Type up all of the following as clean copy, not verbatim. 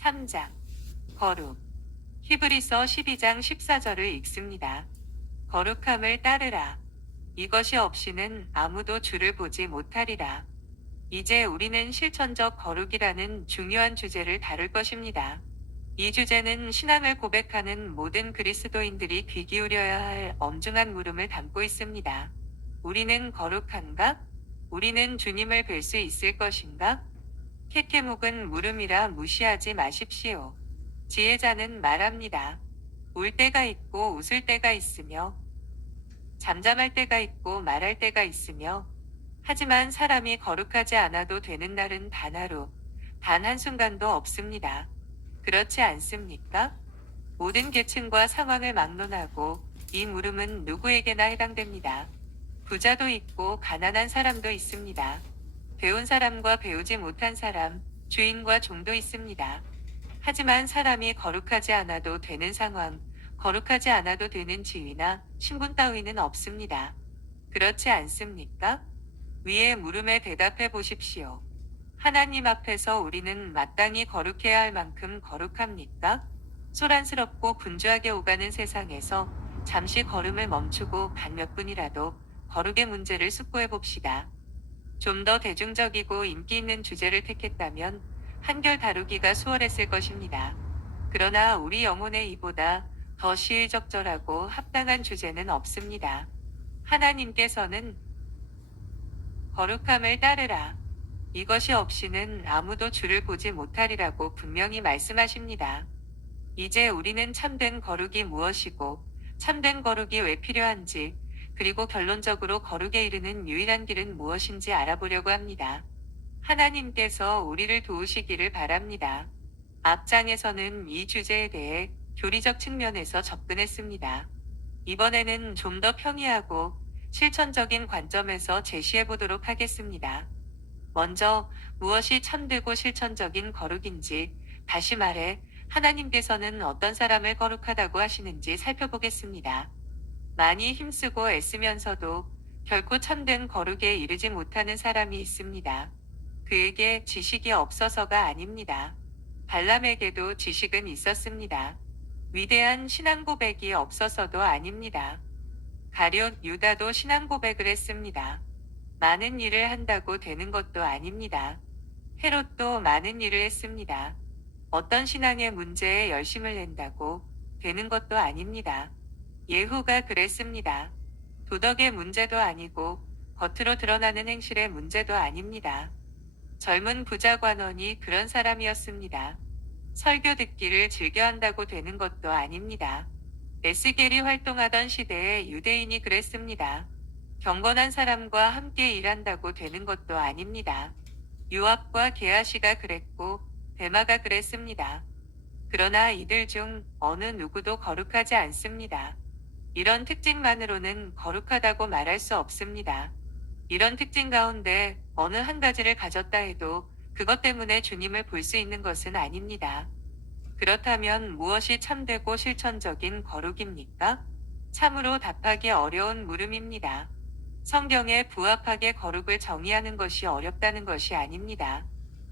3장 거룩. 히브리서 12장 14절을 읽습니다. 거룩함을 따르라. 이것이 없이는 아무도 주를 보지 못하리라. 이제 우리는 실천적 거룩이라는 중요한 주제를 다룰 것입니다. 이 주제는 신앙을 고백하는 모든 그리스도인들이 귀 기울여야 할 엄중한 물음을 담고 있습니다. 우리는 거룩한가? 우리는 주님을 뵐 수 있을 것인가? 케케묵은 물음이라 무시하지 마십시오. 지혜자는 말합니다. 울 때가 있고 웃을 때가 있으며 잠잠할 때가 있고 말할 때가 있으며 하지만 사람이 거룩하지 않아도 되는 날은 단 하루, 단 한순간도 없습니다. 그렇지 않습니까? 모든 계층과 상황을 막론하고 이 물음은 누구에게나 해당됩니다. 부자도 있고 가난한 사람도 있습니다. 배운 사람과 배우지 못한 사람, 주인과 종도 있습니다. 하지만 사람이 거룩하지 않아도 되는 상황, 거룩하지 않아도 되는 지위나 신분 따위는 없습니다. 그렇지 않습니까? 위의 물음에 대답해 보십시오. 하나님 앞에서 우리는 마땅히 거룩해야 할 만큼 거룩합니까? 소란스럽고 분주하게 오가는 세상에서 잠시 걸음을 멈추고 단 몇 분이라도 거룩의 문제를 숙고해 봅시다. 좀 더 대중적이고 인기 있는 주제를 택했다면 한결 다루기가 수월했을 것입니다. 그러나 우리 영혼에 이보다 더 시의적절하고 합당한 주제는 없습니다. 하나님께서는 거룩함을 따르라. 이것이 없이는 아무도 주를 보지 못하리라고 분명히 말씀하십니다. 이제 우리는 참된 거룩이 무엇이고 참된 거룩이 왜 필요한지 그리고 결론적으로 거룩에 이르는 유일한 길은 무엇인지 알아보려고 합니다. 하나님께서 우리를 도우시기를 바랍니다. 앞장에서는 이 주제에 대해 교리적 측면에서 접근했습니다. 이번에는 좀 더 평이하고 실천적인 관점에서 제시해 보도록 하겠습니다. 먼저 무엇이 참되고 실천적인 거룩인지, 다시 말해 하나님께서는 어떤 사람을 거룩하다고 하시는지 살펴보겠습니다. 많이 힘쓰고 애쓰면서도 결코 참된 거룩에 이르지 못하는 사람이 있습니다. 그에게 지식이 없어서가 아닙니다. 발람에게도 지식은 있었습니다. 위대한 신앙 고백이 없어서도 아닙니다. 가룟 유다도 신앙 고백을 했습니다. 많은 일을 한다고 되는 것도 아닙니다. 헤롯도 많은 일을 했습니다. 어떤 신앙의 문제에 열심을 낸다고 되는 것도 아닙니다. 예후가 그랬습니다. 도덕의 문제도 아니고 겉으로 드러나는 행실의 문제도 아닙니다. 젊은 부자 관원이 그런 사람이었습니다. 설교 듣기를 즐겨한다고 되는 것도 아닙니다. 에스겔이 활동하던 시대에 유대인이 그랬습니다. 경건한 사람과 함께 일한다고 되는 것도 아닙니다. 요압과 게하시가 그랬고 데마가 그랬습니다. 그러나 이들 중 어느 누구도 거룩하지 않습니다. 이런 특징만으로는 거룩하다고 말할 수 없습니다. 이런 특징 가운데 어느 한 가지를 가졌다 해도 그것 때문에 주님을 볼 수 있는 것은 아닙니다. 그렇다면 무엇이 참되고 실천적인 거룩입니까? 참으로 답하기 어려운 물음입니다. 성경에 부합하게 거룩을 정의하는 것이 어렵다는 것이 아닙니다.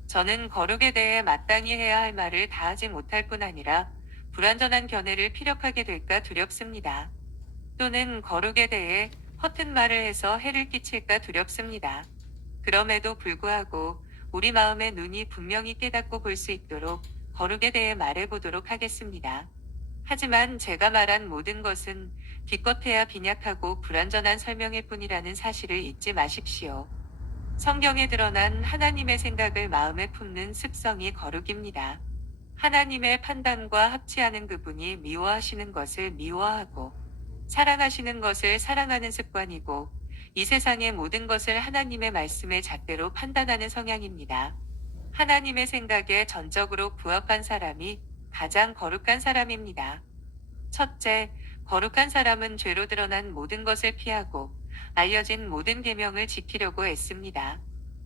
저는 거룩에 대해 마땅히 해야 할 말을 다 하지 못할 뿐 아니라 불완전한 견해를 피력하게 될까 두렵습니다. 또는 거룩에 대해 허튼 말을 해서 해를 끼칠까 두렵습니다. 그럼에도 불구하고 우리 마음의 눈이 분명히 깨닫고 볼 수 있도록 거룩에 대해 말해보도록 하겠습니다. 하지만 제가 말한 모든 것은 기껏해야 빈약하고 불완전한 설명일 뿐이라는 사실을 잊지 마십시오. 성경에 드러난 하나님의 생각을 마음에 품는 습성이 거룩입니다. 하나님의 판단과 합치하는 그분이 미워하시는 것을 미워하고 사랑하시는 것을 사랑하는 습관이고 이 세상의 모든 것을 하나님의 말씀의 잣대로 판단하는 성향입니다. 하나님의 생각에 전적으로 부합한 사람이 가장 거룩한 사람입니다. 첫째, 거룩한 사람은 죄로 드러난 모든 것을 피하고 알려진 모든 계명을 지키려고 애씁니다.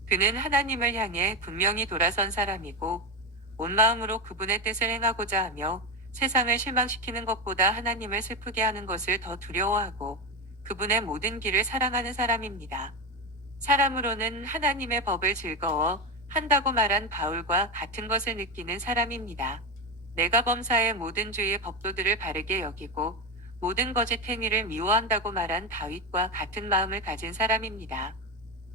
그는 하나님을 향해 분명히 돌아선 사람이고 온 마음으로 그분의 뜻을 행하고자 하며 세상을 실망시키는 것보다 하나님을 슬프게 하는 것을 더 두려워하고 그분의 모든 길을 사랑하는 사람입니다. 사람으로는 하나님의 법을 즐거워 한다고 말한 바울과 같은 것을 느끼는 사람입니다. 내가 범사의 모든 주의 법도들을 바르게 여기고 모든 거짓 행위를 미워한다고 말한 다윗과 같은 마음을 가진 사람입니다.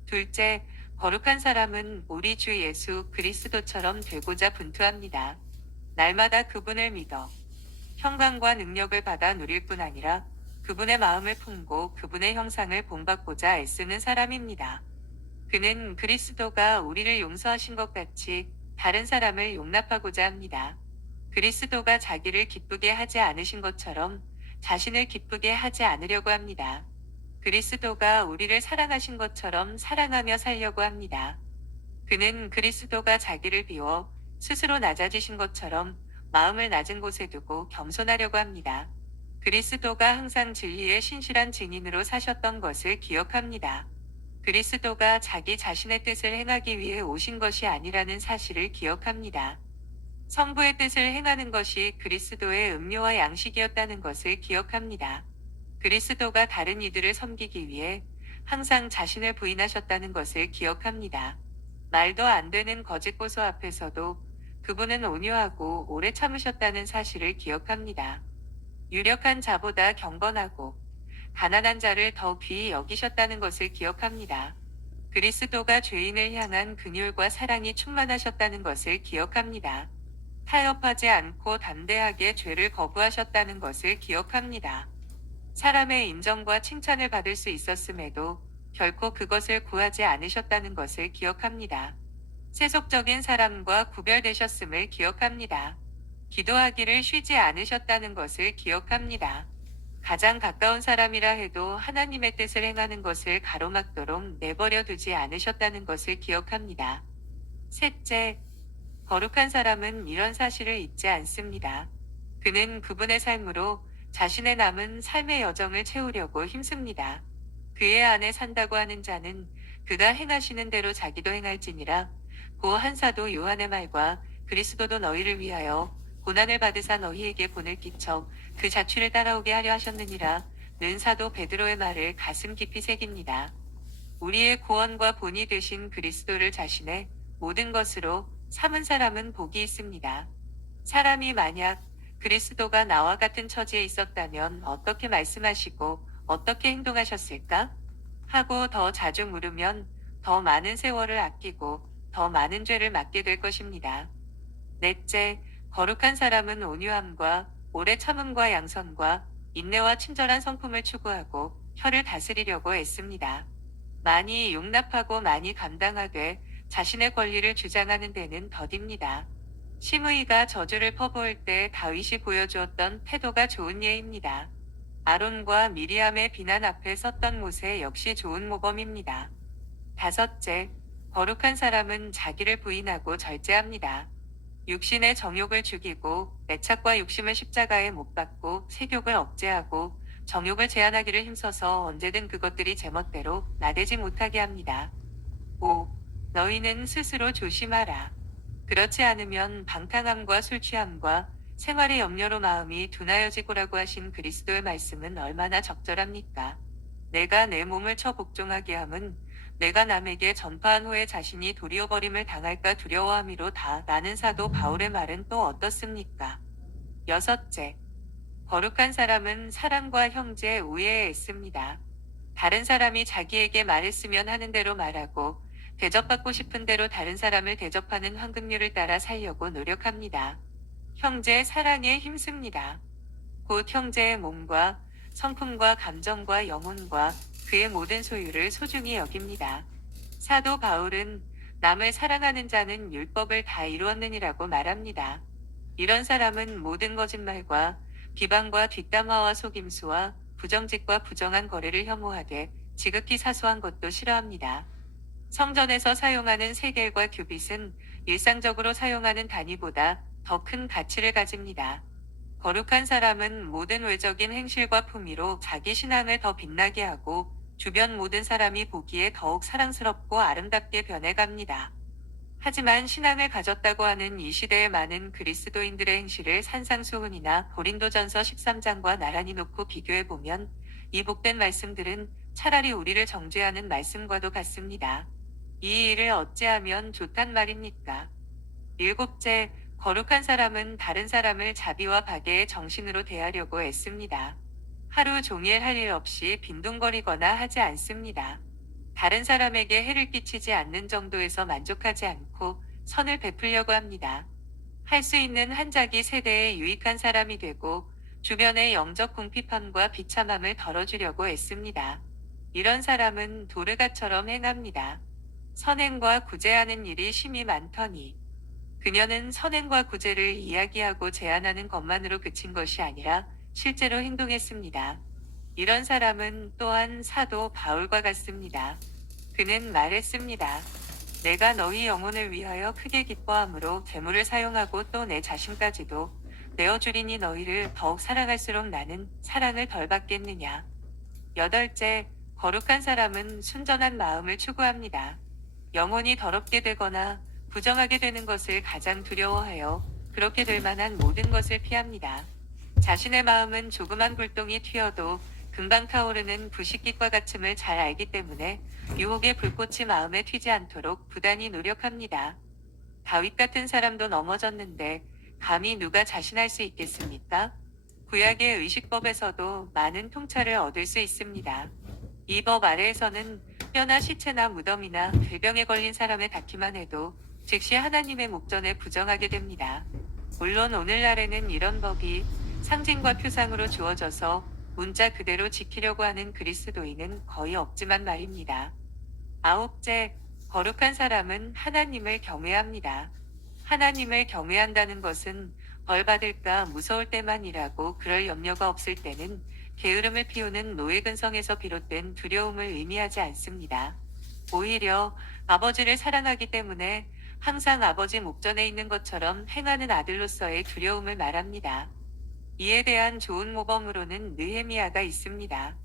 둘째, 거룩한 사람은 우리 주 예수 그리스도처럼 되고자 분투합니다. 날마다 그분을 믿어 평강과 능력을 받아 누릴 뿐 아니라 그분의 마음을 품고 그분의 형상을 본받고자 애쓰는 사람입니다. 그는 그리스도가 우리를 용서하신 것 같이 다른 사람을 용납하고자 합니다. 그리스도가 자기를 기쁘게 하지 않으신 것처럼 자신을 기쁘게 하지 않으려고 합니다. 그리스도가 우리를 사랑하신 것처럼 사랑하며 살려고 합니다. 그는 그리스도가 자기를 비워 스스로 낮아지신 것처럼 마음을 낮은 곳에 두고 겸손하려고 합니다. 그리스도가 항상 진리의 신실한 증인으로 사셨던 것을 기억합니다. 그리스도가 자기 자신의 뜻을 행하기 위해 오신 것이 아니라는 사실을 기억합니다. 성부의 뜻을 행하는 것이 그리스도의 음료와 양식이었다는 것을 기억합니다. 그리스도가 다른 이들을 섬기기 위해 항상 자신을 부인하셨다는 것을 기억합니다. 말도 안 되는 거짓 고소 앞에서도 그분은 온유하고 오래 참으셨다는 사실을 기억합니다. 유력한 자보다 경건하고 가난한 자를 더 귀히 여기셨다는 것을 기억합니다. 그리스도가 죄인을 향한 긍휼과 사랑이 충만하셨다는 것을 기억합니다. 타협하지 않고 담대하게 죄를 거부하셨다는 것을 기억합니다. 사람의 인정과 칭찬을 받을 수 있었음에도 결코 그것을 구하지 않으셨다는 것을 기억합니다. 세속적인 사람과 구별되셨음을 기억합니다. 기도하기를 쉬지 않으셨다는 것을 기억합니다. 가장 가까운 사람이라 해도 하나님의 뜻을 행하는 것을 가로막도록 내버려 두지 않으셨다는 것을 기억합니다. 셋째, 거룩한 사람은 이런 사실을 잊지 않습니다. 그는 그분의 삶으로 자신의 남은 삶의 여정을 채우려고 힘씁니다. 그의 안에 산다고 하는 자는 그가 행하시는 대로 자기도 행할지니라. 고 한 사도 요한의 말과 그리스도도 너희를 위하여 고난을 받으사 너희에게 본을 끼쳐 그 자취를 따라오게 하려 하셨느니라. 는 사도 베드로의 말을 가슴 깊이 새깁니다. 우리의 구원과 본이 되신 그리스도를 자신의 모든 것으로 삼은 사람은 복이 있습니다. 사람이 만약 그리스도가 나와 같은 처지에 있었다면 어떻게 말씀하시고 어떻게 행동하셨을까? 하고 더 자주 물으면 더 많은 세월을 아끼고 더 많은 죄를 맡게 될 것입니다. 넷째, 거룩한 사람은 온유함과 오래 참음과 양선과 인내와 친절한 성품을 추구하고 혀를 다스리려고 애씁니다. 많이 용납하고 많이 감당하되 자신의 권리를 주장하는 데는 더딥니다. 심의가 저주를 퍼부을 때 다윗이 보여주었던 태도가 좋은 예입니다. 아론과 미리암의 비난 앞에 섰던 모세 역시 좋은 모범입니다. 다섯째, 거룩한 사람은 자기를 부인하고 절제합니다. 육신의 정욕을 죽이고 애착과 욕심을 십자가에 못 박고 색욕을 억제하고 정욕을 제한하기를 힘써서 언제든 그것들이 제멋대로 나대지 못하게 합니다. 5. 너희는 스스로 조심하라. 그렇지 않으면 방탕함과 술 취함과 생활의 염려로 마음이 둔하여지고라고 하신 그리스도의 말씀은 얼마나 적절합니까? 내가 내 몸을 쳐 복종하게 함은 내가 남에게 전파한 후에 자신이 도리어 버림을 당할까 두려워함이로다. 라는 사도 바울의 말은 또 어떻습니까? 여섯째, 거룩한 사람은 사랑과 형제 우애에 애씁니다. 다른 사람이 자기에게 말했으면 하는 대로 말하고 대접받고 싶은 대로 다른 사람을 대접하는 황금률을 따라 살려고 노력합니다. 형제 사랑에 힘씁니다. 곧 형제의 몸과 성품과 감정과 영혼과 그의 모든 소유를 소중히 여깁니다. 사도 바울은 남을 사랑하는 자는 율법을 다 이루었느니라고 말합니다. 이런 사람은 모든 거짓말과 비방과 뒷담화와 속임수와 부정직과 부정한 거래를 혐오하되 지극히 사소한 것도 싫어합니다. 성전에서 사용하는 세겔과 규빗은 일상적으로 사용하는 단위보다 더 큰 가치를 가집니다. 거룩한 사람은 모든 외적인 행실과 품위로 자기 신앙을 더 빛나게 하고 주변 모든 사람이 보기에 더욱 사랑스럽고 아름답게 변해갑니다. 하지만 신앙을 가졌다고 하는 이 시대의 많은 그리스도인들의 행실을 산상수훈이나 고린도전서 13장과 나란히 놓고 비교해보면 이 복된 말씀들은 차라리 우리를 정죄하는 말씀과도 같습니다. 이 일을 어찌하면 좋단 말입니까? 일곱째, 거룩한 사람은 다른 사람을 자비와 박애의 정신으로 대하려고 애씁니다. 하루 종일 할 일 없이 빈둥거리거나 하지 않습니다. 다른 사람에게 해를 끼치지 않는 정도에서 만족하지 않고 선을 베풀려고 합니다. 할 수 있는 한자기 세대에 유익한 사람이 되고 주변의 영적 궁핍함과 비참함을 덜어주려고 애씁니다. 이런 사람은 도르가처럼 행합니다. 선행과 구제하는 일이 심히 많더니 그녀는 선행과 구제를 이야기하고 제안하는 것만으로 그친 것이 아니라 실제로 행동했습니다. 이런 사람은 또한 사도 바울과 같습니다. 그는 말했습니다. 내가 너희 영혼을 위하여 크게 기뻐함으로 재물을 사용하고 또 내 자신까지도 내어주리니 너희를 더욱 사랑할수록 나는 사랑을 덜 받겠느냐. 여덟째, 거룩한 사람은 순전한 마음을 추구합니다. 영혼이 더럽게 되거나 부정하게 되는 것을 가장 두려워하여 그렇게 될 만한 모든 것을 피합니다. 자신의 마음은 조그만 불똥이 튀어도 금방 타오르는 부식깃과 같음을 잘 알기 때문에 유혹의 불꽃이 마음에 튀지 않도록 부단히 노력합니다. 다윗 같은 사람도 넘어졌는데 감히 누가 자신할 수 있겠습니까? 구약의 의식법에서도 많은 통찰을 얻을 수 있습니다. 이 법 아래에서는 뼈나 시체나 무덤이나 괴병에 걸린 사람을 닿기만 해도 즉시 하나님의 목전에 부정하게 됩니다. 물론 오늘날에는 이런 법이 상징과 표상으로 주어져서 문자 그대로 지키려고 하는 그리스도인은 거의 없지만 말입니다. 아홉째, 거룩한 사람은 하나님을 경외합니다. 하나님을 경외한다는 것은 벌 받을까 무서울 때만이라고 그럴 염려가 없을 때는 게으름을 피우는 노예근성에서 비롯된 두려움을 의미하지 않습니다. 오히려 아버지를 사랑하기 때문에 항상 아버지 목전에 있는 것처럼 행하는 아들로서의 두려움을 말합니다. 이에 대한 좋은 모범으로는 느헤미야가 있습니다.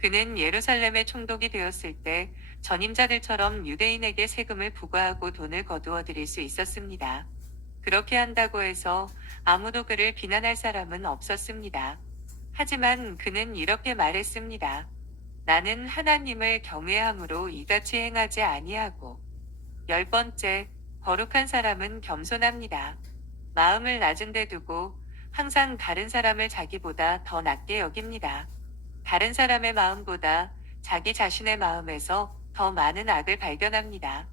그는 예루살렘에 총독이 되었을 때 전임자들처럼 유대인에게 세금을 부과하고 돈을 거두어 드릴 수 있었습니다. 그렇게 한다고 해서 아무도 그를 비난할 사람은 없었습니다. 하지만 그는 이렇게 말했습니다. 나는 하나님을 경외함으로 이같이 행하지 아니하고. 열 번째, 거룩한 사람은 겸손합니다. 마음을 낮은 데 두고 항상 다른 사람을 자기보다 더 낮게 여깁니다. 다른 사람의 마음보다 자기 자신의 마음에서 더 많은 악을 발견합니다.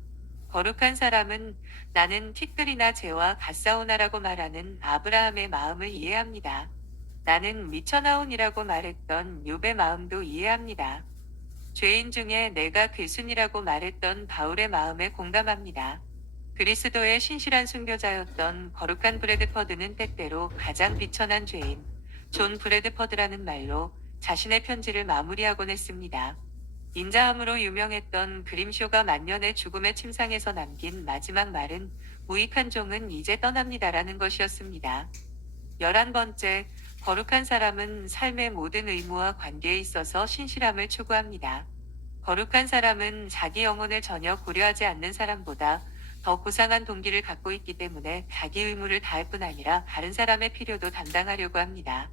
거룩한 사람은 나는 티끌이나 재와 같사오나라고 말하는 아브라함의 마음을 이해합니다. 나는 미쳐나온이라고 말했던 욥의 마음도 이해합니다. 죄인 중에 내가 괴순이라고 말했던 바울의 마음에 공감합니다. 그리스도의 신실한 순교자였던 거룩한 브래드퍼드는 때때로 가장 비천한 죄인, 존 브래드퍼드라는 말로 자신의 편지를 마무리하곤 했습니다. 인자함으로 유명했던 그림쇼가 만년의 죽음의 침상에서 남긴 마지막 말은 무익한 종은 이제 떠납니다라는 것이었습니다. 11번째, 거룩한 사람은 삶의 모든 의무와 관계에 있어서 신실함을 추구합니다. 거룩한 사람은 자기 영혼을 전혀 고려하지 않는 사람보다 더 고상한 동기를 갖고 있기 때문에 자기 의무를 다할 뿐 아니라 다른 사람의 필요도 담당하려고 합니다.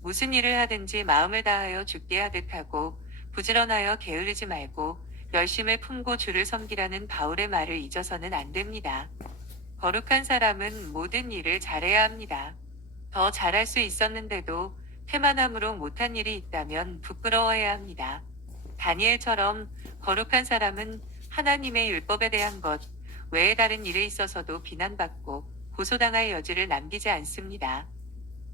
무슨 일을 하든지 마음을 다하여 죽게 하듯 하고 부지런하여 게으르지 말고 열심을 품고 주를 섬기라는 바울의 말을 잊어서는 안 됩니다. 거룩한 사람은 모든 일을 잘해야 합니다. 더 잘할 수 있었는데도 태만함으로 못한 일이 있다면 부끄러워해야 합니다. 다니엘처럼 거룩한 사람은 하나님의 율법에 대한 것 외에 다른 일에 있어서도 비난받고 고소당할 여지를 남기지 않습니다.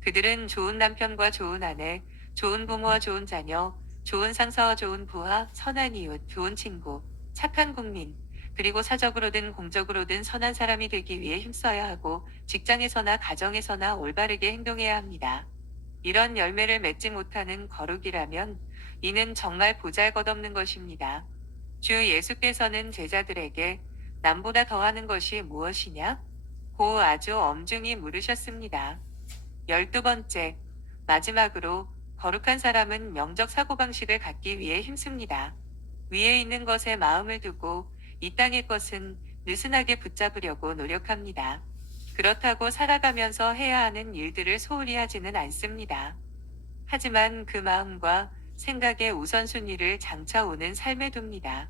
그들은 좋은 남편과 좋은 아내, 좋은 부모와 좋은 자녀, 좋은 상사와 좋은 부하, 선한 이웃, 좋은 친구, 착한 국민, 그리고 사적으로든 공적으로든 선한 사람이 되기 위해 힘써야 하고 직장에서나 가정에서나 올바르게 행동해야 합니다. 이런 열매를 맺지 못하는 거룩이라면 이는 정말 보잘것없는 것입니다. 주 예수께서는 제자들에게 남보다 더하는 것이 무엇이냐? 고 아주 엄중히 물으셨습니다. 12번째, 마지막으로 거룩한 사람은 영적 사고방식을 갖기 위해 힘씁니다. 위에 있는 것에 마음을 두고 이 땅의 것은 느슨하게 붙잡으려고 노력합니다. 그렇다고 살아가면서 해야 하는 일들을 소홀히 하지는 않습니다. 하지만 그 마음과 생각의 우선순위를 장차 오는 삶에 둡니다.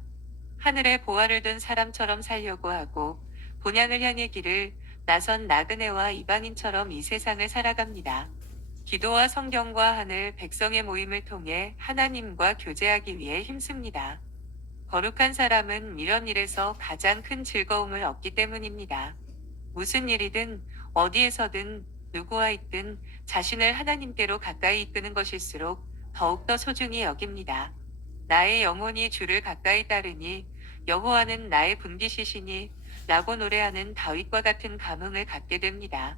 하늘에 보화를 둔 사람처럼 살려고 하고 본향을 향해 길을 나선 나그네와 이방인처럼 이 세상을 살아갑니다. 기도와 성경과 하늘 백성의 모임을 통해 하나님과 교제하기 위해 힘씁니다. 거룩한 사람은 이런 일에서 가장 큰 즐거움을 얻기 때문입니다. 무슨 일이든 어디에서든 누구와 있든 자신을 하나님께로 가까이 이끄는 것일수록 더욱더 소중히 여깁니다. 나의 영혼이 주를 가까이 따르니 여호와는 나의 분깃이시니 라고 노래하는 다윗과 같은 감흥을 갖게 됩니다.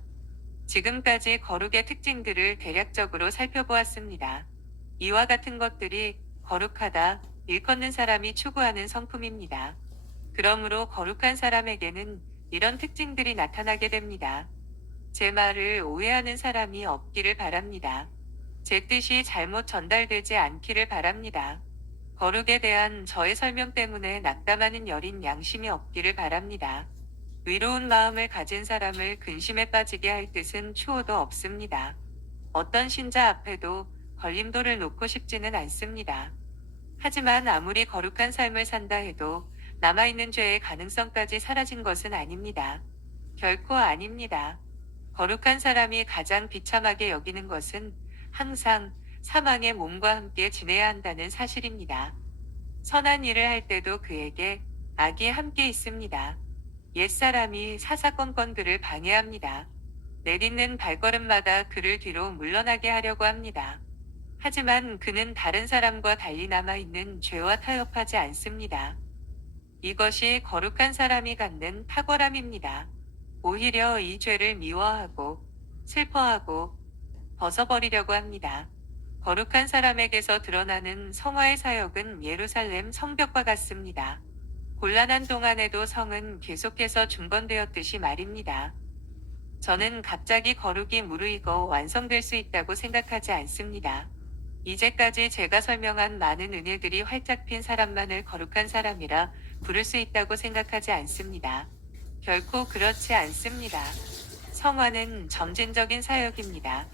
지금까지 거룩의 특징들을 대략적으로 살펴보았습니다. 이와 같은 것들이 거룩하다, 일컫는 사람이 추구하는 성품입니다. 그러므로 거룩한 사람에게는 이런 특징들이 나타나게 됩니다. 제 말을 오해하는 사람이 없기를 바랍니다. 제 뜻이 잘못 전달되지 않기를 바랍니다. 거룩에 대한 저의 설명 때문에 낙담하는 여린 양심이 없기를 바랍니다. 의로운 마음을 가진 사람을 근심에 빠지게 할 뜻은 추호도 없습니다. 어떤 신자 앞에도 걸림돌을 놓고 싶지는 않습니다. 하지만 아무리 거룩한 삶을 산다 해도 남아있는 죄의 가능성까지 사라진 것은 아닙니다. 결코 아닙니다. 거룩한 사람이 가장 비참하게 여기는 것은 항상 사망의 몸과 함께 지내야 한다는 사실입니다. 선한 일을 할 때도 그에게 악이 함께 있습니다. 옛사람이 사사건건 그를 방해합니다. 내딛는 발걸음마다 그를 뒤로 물러나게 하려고 합니다. 하지만 그는 다른 사람과 달리 남아있는 죄와 타협하지 않습니다. 이것이 거룩한 사람이 갖는 탁월함입니다. 오히려 이 죄를 미워하고 슬퍼하고 벗어버리려고 합니다. 거룩한 사람에게서 드러나는 성화의 사역은 예루살렘 성벽과 같습니다. 곤란한 동안에도 성은 계속해서 중건되었듯이 말입니다. 저는 갑자기 거룩이 무르익어 완성될 수 있다고 생각하지 않습니다. 이제까지 제가 설명한 많은 은혜들이 활짝 핀 사람만을 거룩한 사람이라 부를 수 있다고 생각하지 않습니다. 결코 그렇지 않습니다. 성화는 점진적인 사역입니다.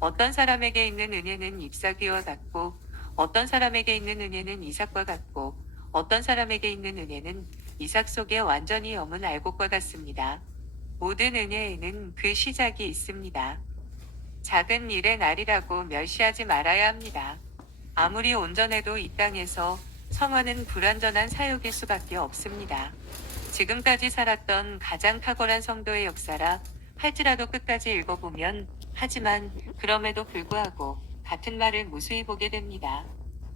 어떤 사람에게 있는 은혜는 잎사귀와 같고 어떤 사람에게 있는 은혜는 이삭과 같고 어떤 사람에게 있는 은혜는 이삭 속에 완전히 여문 알곡과 같습니다. 모든 은혜에는 그 시작이 있습니다. 작은 일의 날이라고 멸시하지 말아야 합니다. 아무리 온전해도 이 땅에서 성화는 불완전한 사역일 수밖에 없습니다. 지금까지 살았던 가장 탁월한 성도의 역사라 할지라도 끝까지 읽어보면 하지만 그럼에도 불구하고 같은 말을 무수히 보게 됩니다.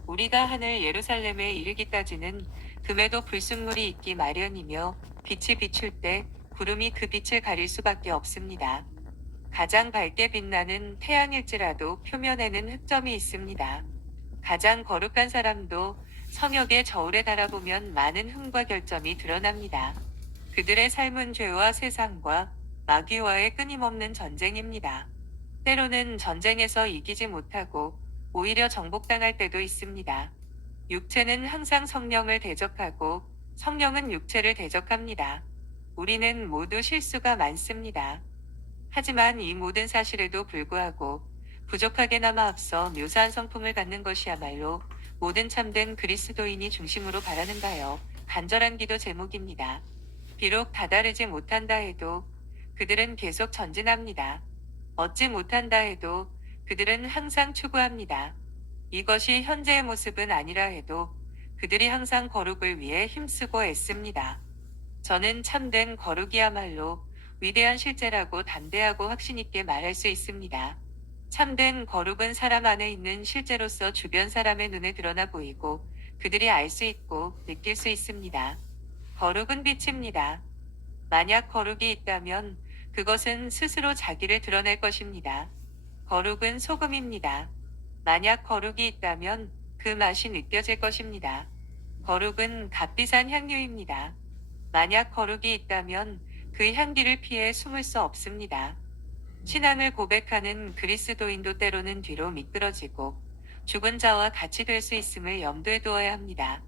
우리가 하늘 예루살렘에 이르기까지는 금에도 불순물이 있기 마련이며 빛이 비출 때 구름이 그 빛을 가릴 수밖에 없습니다. 가장 밝게 빛나는 태양일지라도 표면에는 흑점이 있습니다. 가장 거룩한 사람도 성역의 저울에 달아보면 많은 흠과 결점이 드러납니다. 그들의 삶은 죄와 세상과 마귀와의 끊임없는 전쟁입니다. 때로는 전쟁에서 이기지 못하고 오히려 정복당할 때도 있습니다. 육체는 항상 성령을 대적하고 성령은 육체를 대적합니다. 우리는 모두 실수가 많습니다. 하지만 이 모든 사실에도 불구하고 부족하게나마 앞서 묘사한 성품을 갖는 것이야말로 모든 참된 그리스도인이 중심으로 바라는 바요 간절한 기도 제목입니다. 비록 다다르지 못한다 해도 그들은 계속 전진합니다. 얻지 못한다 해도 그들은 항상 추구합니다. 이것이 현재의 모습은 아니라 해도 그들이 항상 거룩을 위해 힘쓰고 애씁니다. 저는 참된 거룩이야말로 위대한 실제라고 담대하고 확신있게 말할 수 있습니다. 참된 거룩은 사람 안에 있는 실제로서 주변 사람의 눈에 드러나 보이고 그들이 알 수 있고 느낄 수 있습니다. 거룩은 빛입니다. 만약 거룩이 있다면 그것은 스스로 자기를 드러낼 것입니다. 거룩은 소금입니다. 만약 거룩이 있다면 그 맛이 느껴질 것입니다. 거룩은 값비싼 향료입니다. 만약 거룩이 있다면 그 향기를 피해 숨을 수 없습니다. 신앙을 고백하는 그리스도인도 때로는 뒤로 미끄러지고 죽은 자와 같이 될 수 있음을 염두에 두어야 합니다.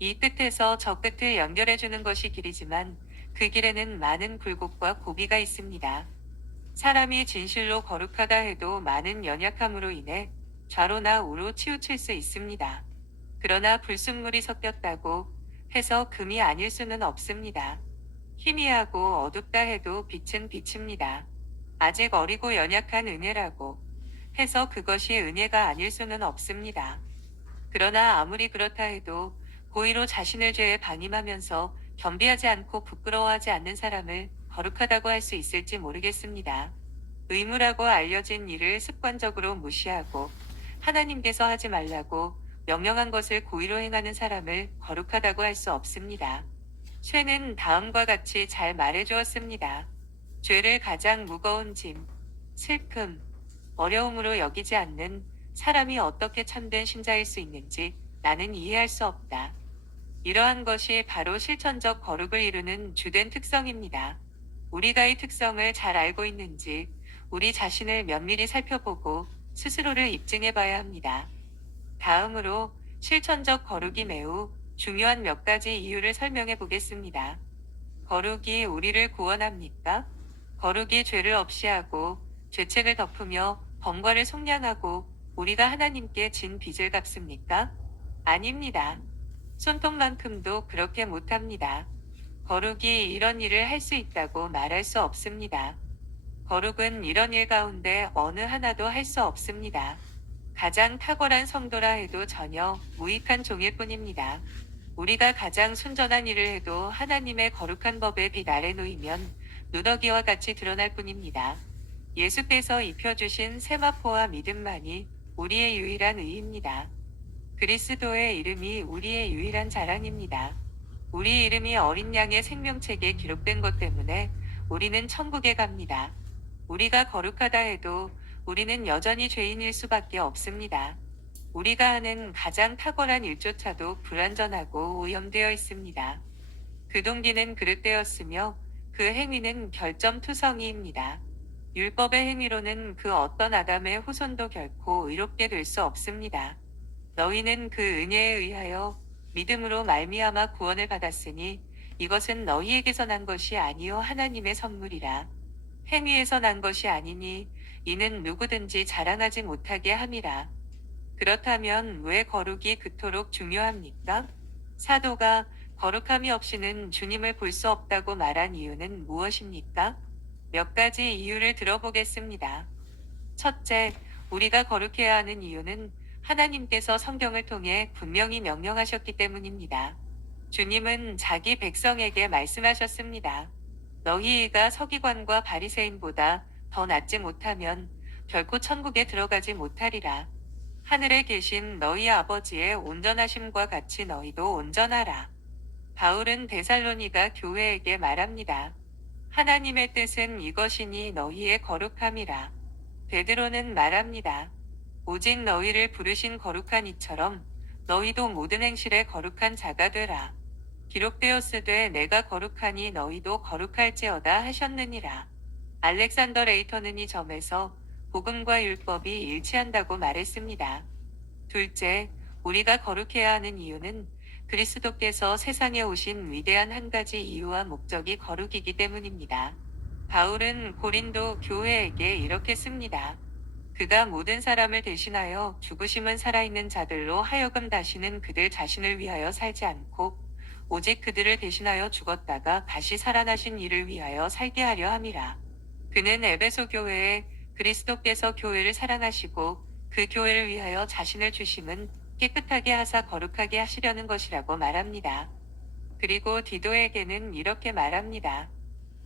이 끝에서 저 끝을 연결해주는 것이 길이지만 그 길에는 많은 굴곡과 고비가 있습니다. 사람이 진실로 거룩하다 해도 많은 연약함으로 인해 좌로나 우로 치우칠 수 있습니다. 그러나 불순물이 섞였다고 해서 금이 아닐 수는 없습니다. 희미하고 어둡다 해도 빛은 빛입니다. 아직 어리고 연약한 은혜라고 해서 그것이 은혜가 아닐 수는 없습니다. 그러나 아무리 그렇다 해도 고의로 자신을 죄에 방임하면서 겸비하지 않고 부끄러워하지 않는 사람을 거룩하다고 할 수 있을지 모르겠습니다. 의무라고 알려진 일을 습관적으로 무시하고 하나님께서 하지 말라고 명령한 것을 고의로 행하는 사람을 거룩하다고 할 수 없습니다. 쇠는 다음과 같이 잘 말해주었습니다. 죄를 가장 무거운 짐, 슬픔, 어려움으로 여기지 않는 사람이 어떻게 참된 신자일 수 있는지 나는 이해할 수 없다. 이러한 것이 바로 실천적 거룩을 이루는 주된 특성입니다. 우리가 이 특성을 잘 알고 있는지 우리 자신을 면밀히 살펴보고 스스로를 입증해 봐야 합니다. 다음으로 실천적 거룩이 매우 중요한 몇 가지 이유를 설명해 보겠습니다. 거룩이 우리를 구원합니까? 거룩이 죄를 없이 하고 죄책을 덮으며 범과를 속량하고 우리가 하나님께 진 빚을 갚습니까? 아닙니다. 손톱만큼도 그렇게 못합니다. 거룩이 이런 일을 할 수 있다고 말할 수 없습니다. 거룩은 이런 일 가운데 어느 하나도 할 수 없습니다. 가장 탁월한 성도라 해도 전혀 무익한 종일 뿐입니다. 우리가 가장 순전한 일을 해도 하나님의 거룩한 법의 빛 아래 놓이면 누더기와 같이 드러날 뿐입니다. 예수께서 입혀주신 세마포와 믿음만이 우리의 유일한 의입니다. 그리스도의 이름이 우리의 유일한 자랑입니다. 우리 이름이 어린 양의 생명책에 기록된 것 때문에 우리는 천국에 갑니다. 우리가 거룩하다 해도 우리는 여전히 죄인일 수밖에 없습니다. 우리가 하는 가장 탁월한 일조차도 불완전하고 오염되어 있습니다. 그 동기는 그릇되었으며 그 행위는 결점투성이입니다. 율법의 행위로는 그 어떤 아담의 후손도 결코 의롭게 될 수 없습니다. 너희는 그 은혜에 의하여 믿음으로 말미암아 구원을 받았으니 이것은 너희에게서 난 것이 아니요 하나님의 선물이라. 행위에서 난 것이 아니니 이는 누구든지 자랑하지 못하게 함이라. 그렇다면 왜 거룩이 그토록 중요합니까? 사도가 거룩함이 없이는 주님을 볼 수 없다고 말한 이유는 무엇입니까? 몇 가지 이유를 들어보겠습니다. 첫째, 우리가 거룩해야 하는 이유는 하나님께서 성경을 통해 분명히 명령하셨기 때문입니다. 주님은 자기 백성에게 말씀하셨습니다. 너희가 서기관과 바리새인보다 더 낫지 못하면 결코 천국에 들어가지 못하리라. 하늘에 계신 너희 아버지의 온전하심과 같이 너희도 온전하라. 바울은 데살로니가 교회에게 말합니다. 하나님의 뜻은 이것이니 너희의 거룩함이라. 베드로는 말합니다. 오직 너희를 부르신 거룩한 이처럼 너희도 모든 행실에 거룩한 자가 되라. 기록되었으되 내가 거룩하니 너희도 거룩할지어다 하셨느니라. 알렉산더 레이터는 이 점에서 복음과 율법이 일치한다고 말했습니다. 둘째, 우리가 거룩해야 하는 이유는 그리스도께서 세상에 오신 위대한 한 가지 이유와 목적이 거룩이기 때문입니다. 바울은 고린도 교회에게 이렇게 씁니다. 그가 모든 사람을 대신하여 죽으심은 살아있는 자들로 하여금 다시는 그들 자신을 위하여 살지 않고 오직 그들을 대신하여 죽었다가 다시 살아나신 이를 위하여 살게 하려 함이라. 그는 에베소 교회에 그리스도께서 교회를 사랑하시고 그 교회를 위하여 자신을 주심은 깨끗하게 하사 거룩하게 하시려는 것이라고 말합니다. 그리고 디도에게는 이렇게 말합니다.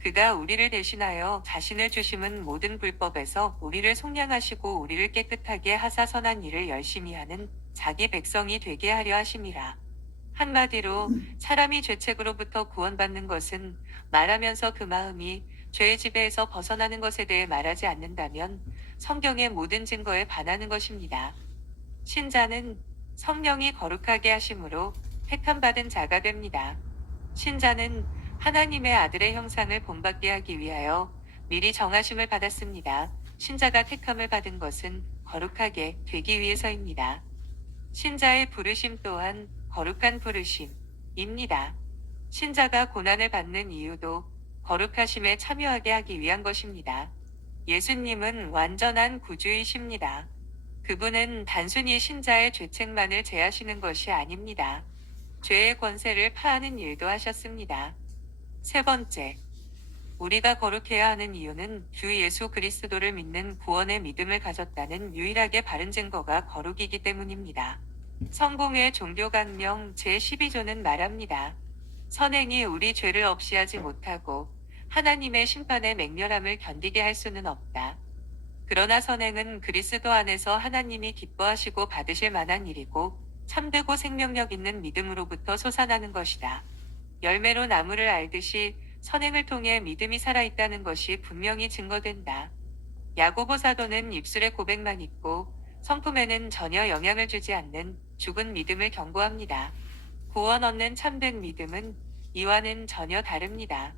그가 우리를 대신하여 자신을 주심은 모든 불법에서 우리를 속량하시고 우리를 깨끗하게 하사 선한 일을 열심히 하는 자기 백성이 되게 하려 하심이라. 한마디로 사람이 죄책으로부터 구원받는 것은 말하면서 그 마음이 죄의 지배에서 벗어나는 것에 대해 말하지 않는다면 성경의 모든 증거에 반하는 것입니다. 신자는 성령이 거룩하게 하심으로 택함받은 자가 됩니다. 신자는 하나님의 아들의 형상을 본받게 하기 위하여 미리 정하심을 받았습니다. 신자가 택함을 받은 것은 거룩하게 되기 위해서입니다. 신자의 부르심 또한 거룩한 부르심입니다. 신자가 고난을 받는 이유도 거룩하심에 참여하게 하기 위한 것입니다. 예수님은 완전한 구주이십니다. 그분은 단순히 신자의 죄책만을 제하시는 것이 아닙니다. 죄의 권세를 파하는 일도 하셨습니다. 세 번째, 우리가 거룩해야 하는 이유는 주 예수 그리스도를 믿는 구원의 믿음을 가졌다는 유일하게 바른 증거가 거룩이기 때문입니다. 성공의 종교강령 제12조는 말합니다. 선행이 우리 죄를 없이 하지 못하고 하나님의 심판의 맹렬함을 견디게 할 수는 없다. 그러나 선행은 그리스도 안에서 하나님이 기뻐하시고 받으실 만한 일이고 참되고 생명력 있는 믿음으로부터 솟아나는 것이다. 열매로 나무를 알듯이 선행을 통해 믿음이 살아있다는 것이 분명히 증거된다. 야고보 사도는 입술에 고백만 있고 성품에는 전혀 영향을 주지 않는 죽은 믿음을 경고합니다. 구원 얻는 참된 믿음은 이와는 전혀 다릅니다.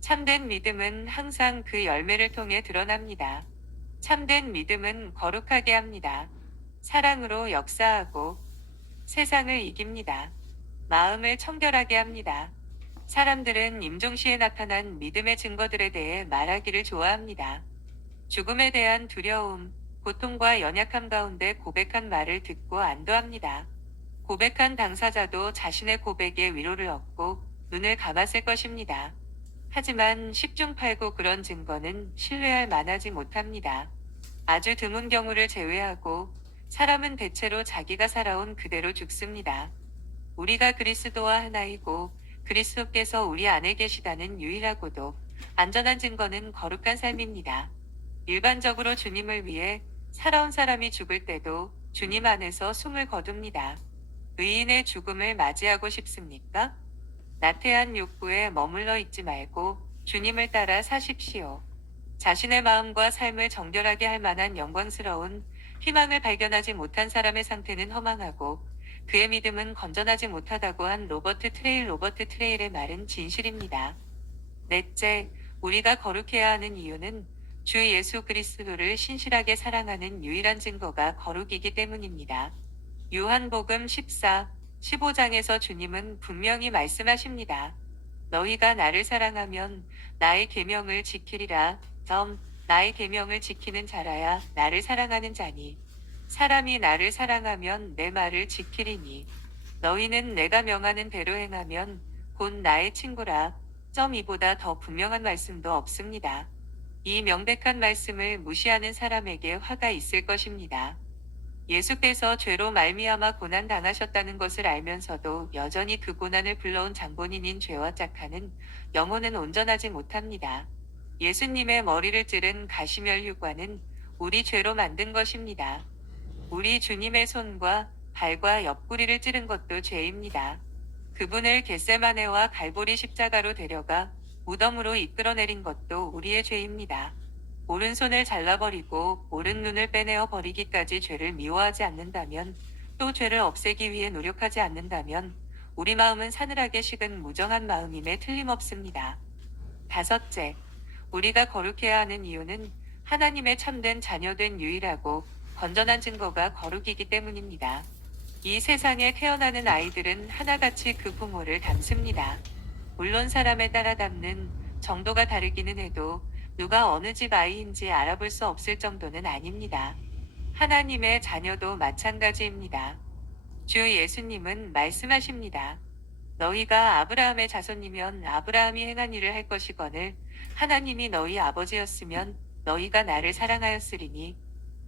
참된 믿음은 항상 그 열매를 통해 드러납니다. 참된 믿음은 거룩하게 합니다. 사랑으로 역사하고 세상을 이깁니다. 마음을 청결하게 합니다. 사람들은 임종시에 나타난 믿음의 증거들에 대해 말하기를 좋아합니다. 죽음에 대한 두려움, 고통과 연약함 가운데 고백한 말을 듣고 안도합니다. 고백한 당사자도 자신의 고백에 위로를 얻고 눈을 감았을 것입니다. 하지만 10중 8구 그런 증거는 신뢰할 만하지 못합니다. 아주 드문 경우를 제외하고 사람은 대체로 자기가 살아온 그대로 죽습니다. 우리가 그리스도와 하나이고 그리스도께서 우리 안에 계시다는 유일하고도 안전한 증거는 거룩한 삶입니다. 일반적으로 주님을 위해 살아온 사람이 죽을 때도 주님 안에서 숨을 거둡니다. 의인의 죽음을 맞이하고 싶습니까? 나태한 욕구에 머물러 있지 말고 주님을 따라 사십시오. 자신의 마음과 삶을 정결하게 할 만한 영광스러운 희망을 발견하지 못한 사람의 상태는 허망하고 그의 믿음은 건전하지 못하다고 한 로버트 트레일의 말은 진실입니다. 넷째, 우리가 거룩해야 하는 이유는 주 예수 그리스도를 신실하게 사랑하는 유일한 증거가 거룩이기 때문입니다. 요한복음 14, 15장에서 주님은 분명히 말씀하십니다. 너희가 나를 사랑하면 나의 계명을 지키리라. 나의 계명을 지키는 자라야 나를 사랑하는 자니. 사람이 나를 사랑하면 내 말을 지키리니. 너희는 내가 명하는 대로 행하면 곧 나의 친구라. 이보다 더 분명한 말씀도 없습니다. 이 명백한 말씀을 무시하는 사람에게 화가 있을 것입니다. 예수께서 죄로 말미암아 고난 당하셨다는 것을 알면서도 여전히 그 고난을 불러온 장본인인 죄와 짝하는 영혼은 온전하지 못합니다. 예수님의 머리를 찌른 가시멸 휴관은 우리 죄로 만든 것입니다. 우리 주님의 손과 발과 옆구리를 찌른 것도 죄입니다. 그분을 겟세마네와 갈보리 십자가로 데려가 무덤으로 이끌어내린 것도 우리의 죄입니다. 오른손을 잘라버리고 오른눈을 빼내어 버리기까지 죄를 미워하지 않는다면, 또 죄를 없애기 위해 노력하지 않는다면 우리 마음은 사늘하게 식은 무정한 마음임에 틀림없습니다. 다섯째, 우리가 거룩해야 하는 이유는 하나님의 참된 자녀된 유일하고 건전한 증거가 거룩이기 때문입니다. 이 세상에 태어나는 아이들은 하나같이 그 부모를 닮습니다. 물론 사람에 따라 닮는 정도가 다르기는 해도 누가 어느 집 아이인지 알아볼 수 없을 정도는 아닙니다. 하나님의 자녀도 마찬가지입니다. 주 예수님은 말씀하십니다. 너희가 아브라함의 자손이면 아브라함이 행한 일을 할 것이거늘 하나님이 너희 아버지였으면 너희가 나를 사랑하였으리니.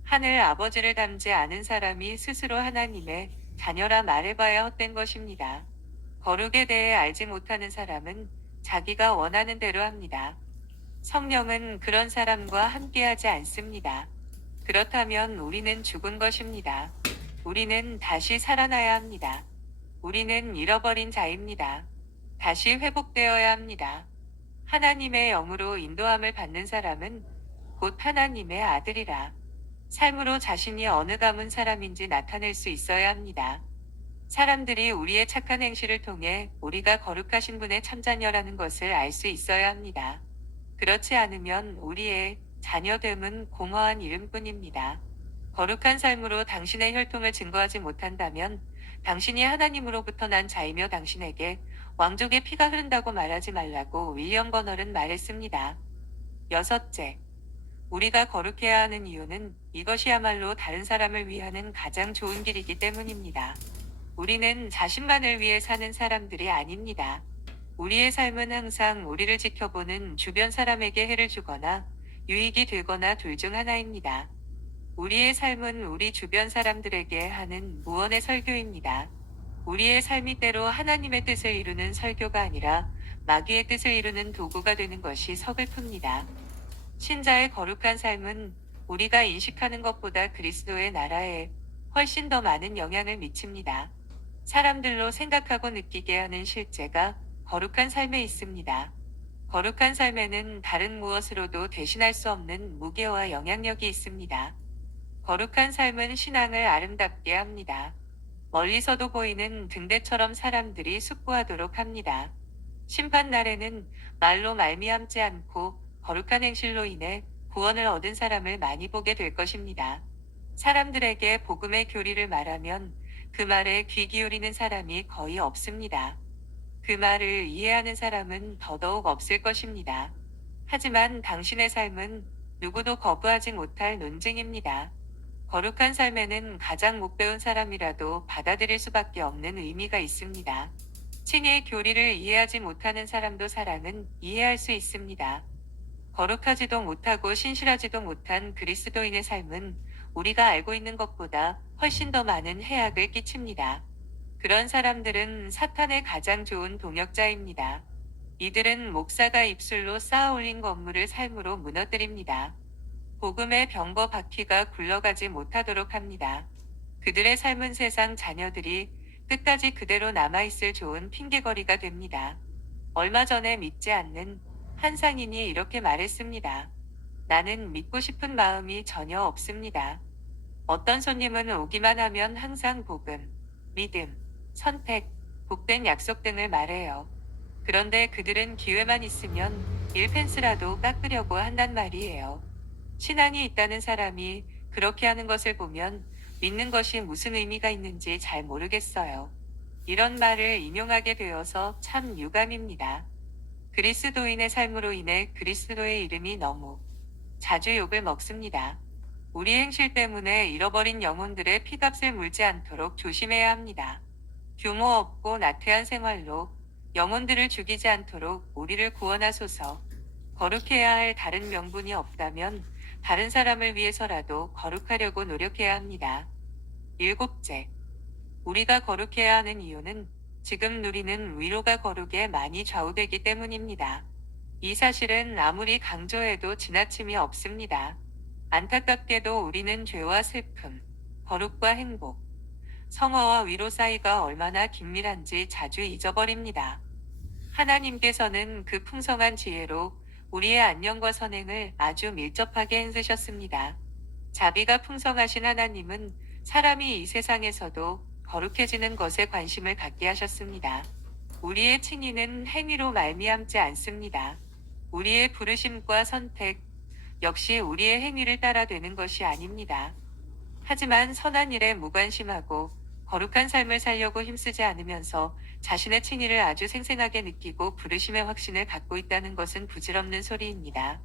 하늘 아버지를 닮지 않은 사람이 스스로 하나님의 자녀라 말해봐야 헛된 것입니다. 거룩에 대해 알지 못하는 사람은 자기가 원하는 대로 합니다. 성령은 그런 사람과 함께하지 않습니다. 그렇다면 우리는 죽은 것입니다. 우리는 다시 살아나야 합니다. 우리는 잃어버린 자입니다. 다시 회복되어야 합니다. 하나님의 영으로 인도함을 받는 사람은 곧 하나님의 아들이라. 삶으로 자신이 어느 가문 사람인지 나타낼 수 있어야 합니다. 사람들이 우리의 착한 행실을 통해 우리가 거룩하신 분의 참자녀라는 것을 알 수 있어야 합니다. 그렇지 않으면 우리의 자녀됨은 공허한 이름뿐입니다. 거룩한 삶으로 당신의 혈통을 증거하지 못한다면 당신이 하나님으로부터 난 자이며 당신에게 왕족의 피가 흐른다고 말하지 말라고 윌리엄 버널은 말했습니다. 여섯째, 우리가 거룩해야 하는 이유는 이것이야말로 다른 사람을 위하는 가장 좋은 길이기 때문입니다. 우리는 자신만을 위해 사는 사람들이 아닙니다. 우리의 삶은 항상 우리를 지켜보는 주변 사람에게 해를 주거나 유익이 되거나 둘 중 하나입니다. 우리의 삶은 우리 주변 사람들에게 하는 무언의 설교입니다. 우리의 삶이 때로 하나님의 뜻을 이루는 설교가 아니라 마귀의 뜻을 이루는 도구가 되는 것이 서글픕니다. 신자의 거룩한 삶은 우리가 인식하는 것보다 그리스도의 나라에 훨씬 더 많은 영향을 미칩니다. 사람들로 생각하고 느끼게 하는 실제가 거룩한 삶에 있습니다. 거룩한 삶에는 다른 무엇으로도 대신할 수 없는 무게와 영향력이 있습니다. 거룩한 삶은 신앙을 아름답게 합니다. 멀리서도 보이는 등대처럼 사람들이 숙고하도록 합니다. 심판 날에는 말로 말미암지 않고 거룩한 행실로 인해 구원을 얻은 사람을 많이 보게 될 것입니다. 사람들에게 복음의 교리를 말하면 그 말에 귀 기울이는 사람이 거의 없습니다. 그 말을 이해하는 사람은 더더욱 없을 것입니다. 하지만 당신의 삶은 누구도 거부하지 못할 논증입니다. 거룩한 삶에는 가장 못 배운 사람이라도 받아들일 수밖에 없는 의미가 있습니다. 칭의 교리를 이해하지 못하는 사람도 사랑은 이해할 수 있습니다. 거룩하지도 못하고 신실하지도 못한 그리스도인의 삶은 우리가 알고 있는 것보다 훨씬 더 많은 해악을 끼칩니다. 그런 사람들은 사탄의 가장 좋은 동역자입니다. 이들은 목사가 입술로 쌓아 올린 건물을 삶으로 무너뜨립니다. 복음의 병거 바퀴가 굴러가지 못하도록 합니다. 그들의 삶은 세상 자녀들이 끝까지 그대로 남아있을 좋은 핑계거리가 됩니다. 얼마 전에 믿지 않는 한 상인이 이렇게 말했습니다. 나는 믿고 싶은 마음이 전혀 없습니다. 어떤 손님은 오기만 하면 항상 복음, 믿음, 선택, 복된 약속 등을 말해요. 그런데 그들은 기회만 있으면 1펜스라도 깎으려고 한단 말이에요. 신앙이 있다는 사람이 그렇게 하는 것을 보면 믿는 것이 무슨 의미가 있는지 잘 모르겠어요. 이런 말을 인용하게 되어서 참 유감입니다. 그리스도인의 삶으로 인해 그리스도의 이름이 너무 자주 욕을 먹습니다. 우리 행실 때문에 잃어버린 영혼들의 피값을 물지 않도록 조심해야 합니다. 규모 없고 나태한 생활로 영혼들을 죽이지 않도록 우리를 구원하소서. 거룩해야 할 다른 명분이 없다면 다른 사람을 위해서라도 거룩하려고 노력해야 합니다. 일곱째, 우리가 거룩해야 하는 이유는 지금 누리는 위로가 거룩에 많이 좌우되기 때문입니다. 이 사실은 아무리 강조해도 지나침이 없습니다. 안타깝게도 우리는 죄와 슬픔, 거룩과 행복, 성화와 위로 사이가 얼마나 긴밀한지 자주 잊어버립니다. 하나님께서는 그 풍성한 지혜로 우리의 안녕과 선행을 아주 밀접하게 행으셨습니다. 자비가 풍성하신 하나님은 사람이 이 세상에서도 거룩해지는 것에 관심을 갖게 하셨습니다. 우리의 칭의는 행위로 말미암지 않습니다. 우리의 부르심과 선택 역시 우리의 행위를 따라 되는 것이 아닙니다. 하지만 선한 일에 무관심하고 거룩한 삶을 살려고 힘쓰지 않으면서 자신의 칭의를 아주 생생하게 느끼고 부르심의 확신을 갖고 있다는 것은 부질없는 소리입니다.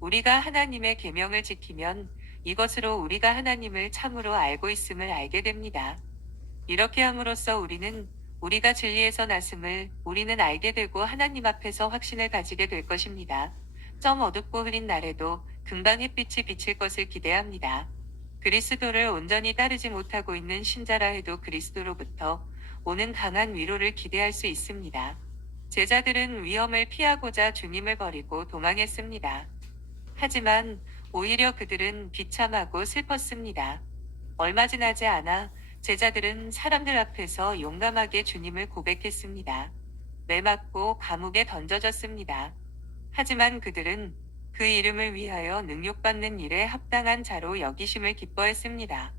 우리가 하나님의 계명을 지키면 이것으로 우리가 하나님을 참으로 알고 있음을 알게 됩니다. 이렇게 함으로써 우리가 진리에서 났음을 우리는 알게 되고 하나님 앞에서 확신을 가지게 될 것입니다. 점 어둡고 흐린 날에도 금방 햇빛이 비칠 것을 기대합니다. 그리스도를 온전히 따르지 못하고 있는 신자라 해도 그리스도로부터 오는 강한 위로를 기대할 수 있습니다. 제자들은 위험을 피하고자 주님을 버리고 도망했습니다. 하지만 오히려 그들은 비참하고 슬펐습니다. 얼마 지나지 않아 제자들은 사람들 앞에서 용감하게 주님을 고백했습니다. 매맞고 감옥에 던져졌습니다. 하지만 그들은 그 이름을 위하여 능욕받는 일에 합당한 자로 여기심을 기뻐했습니다.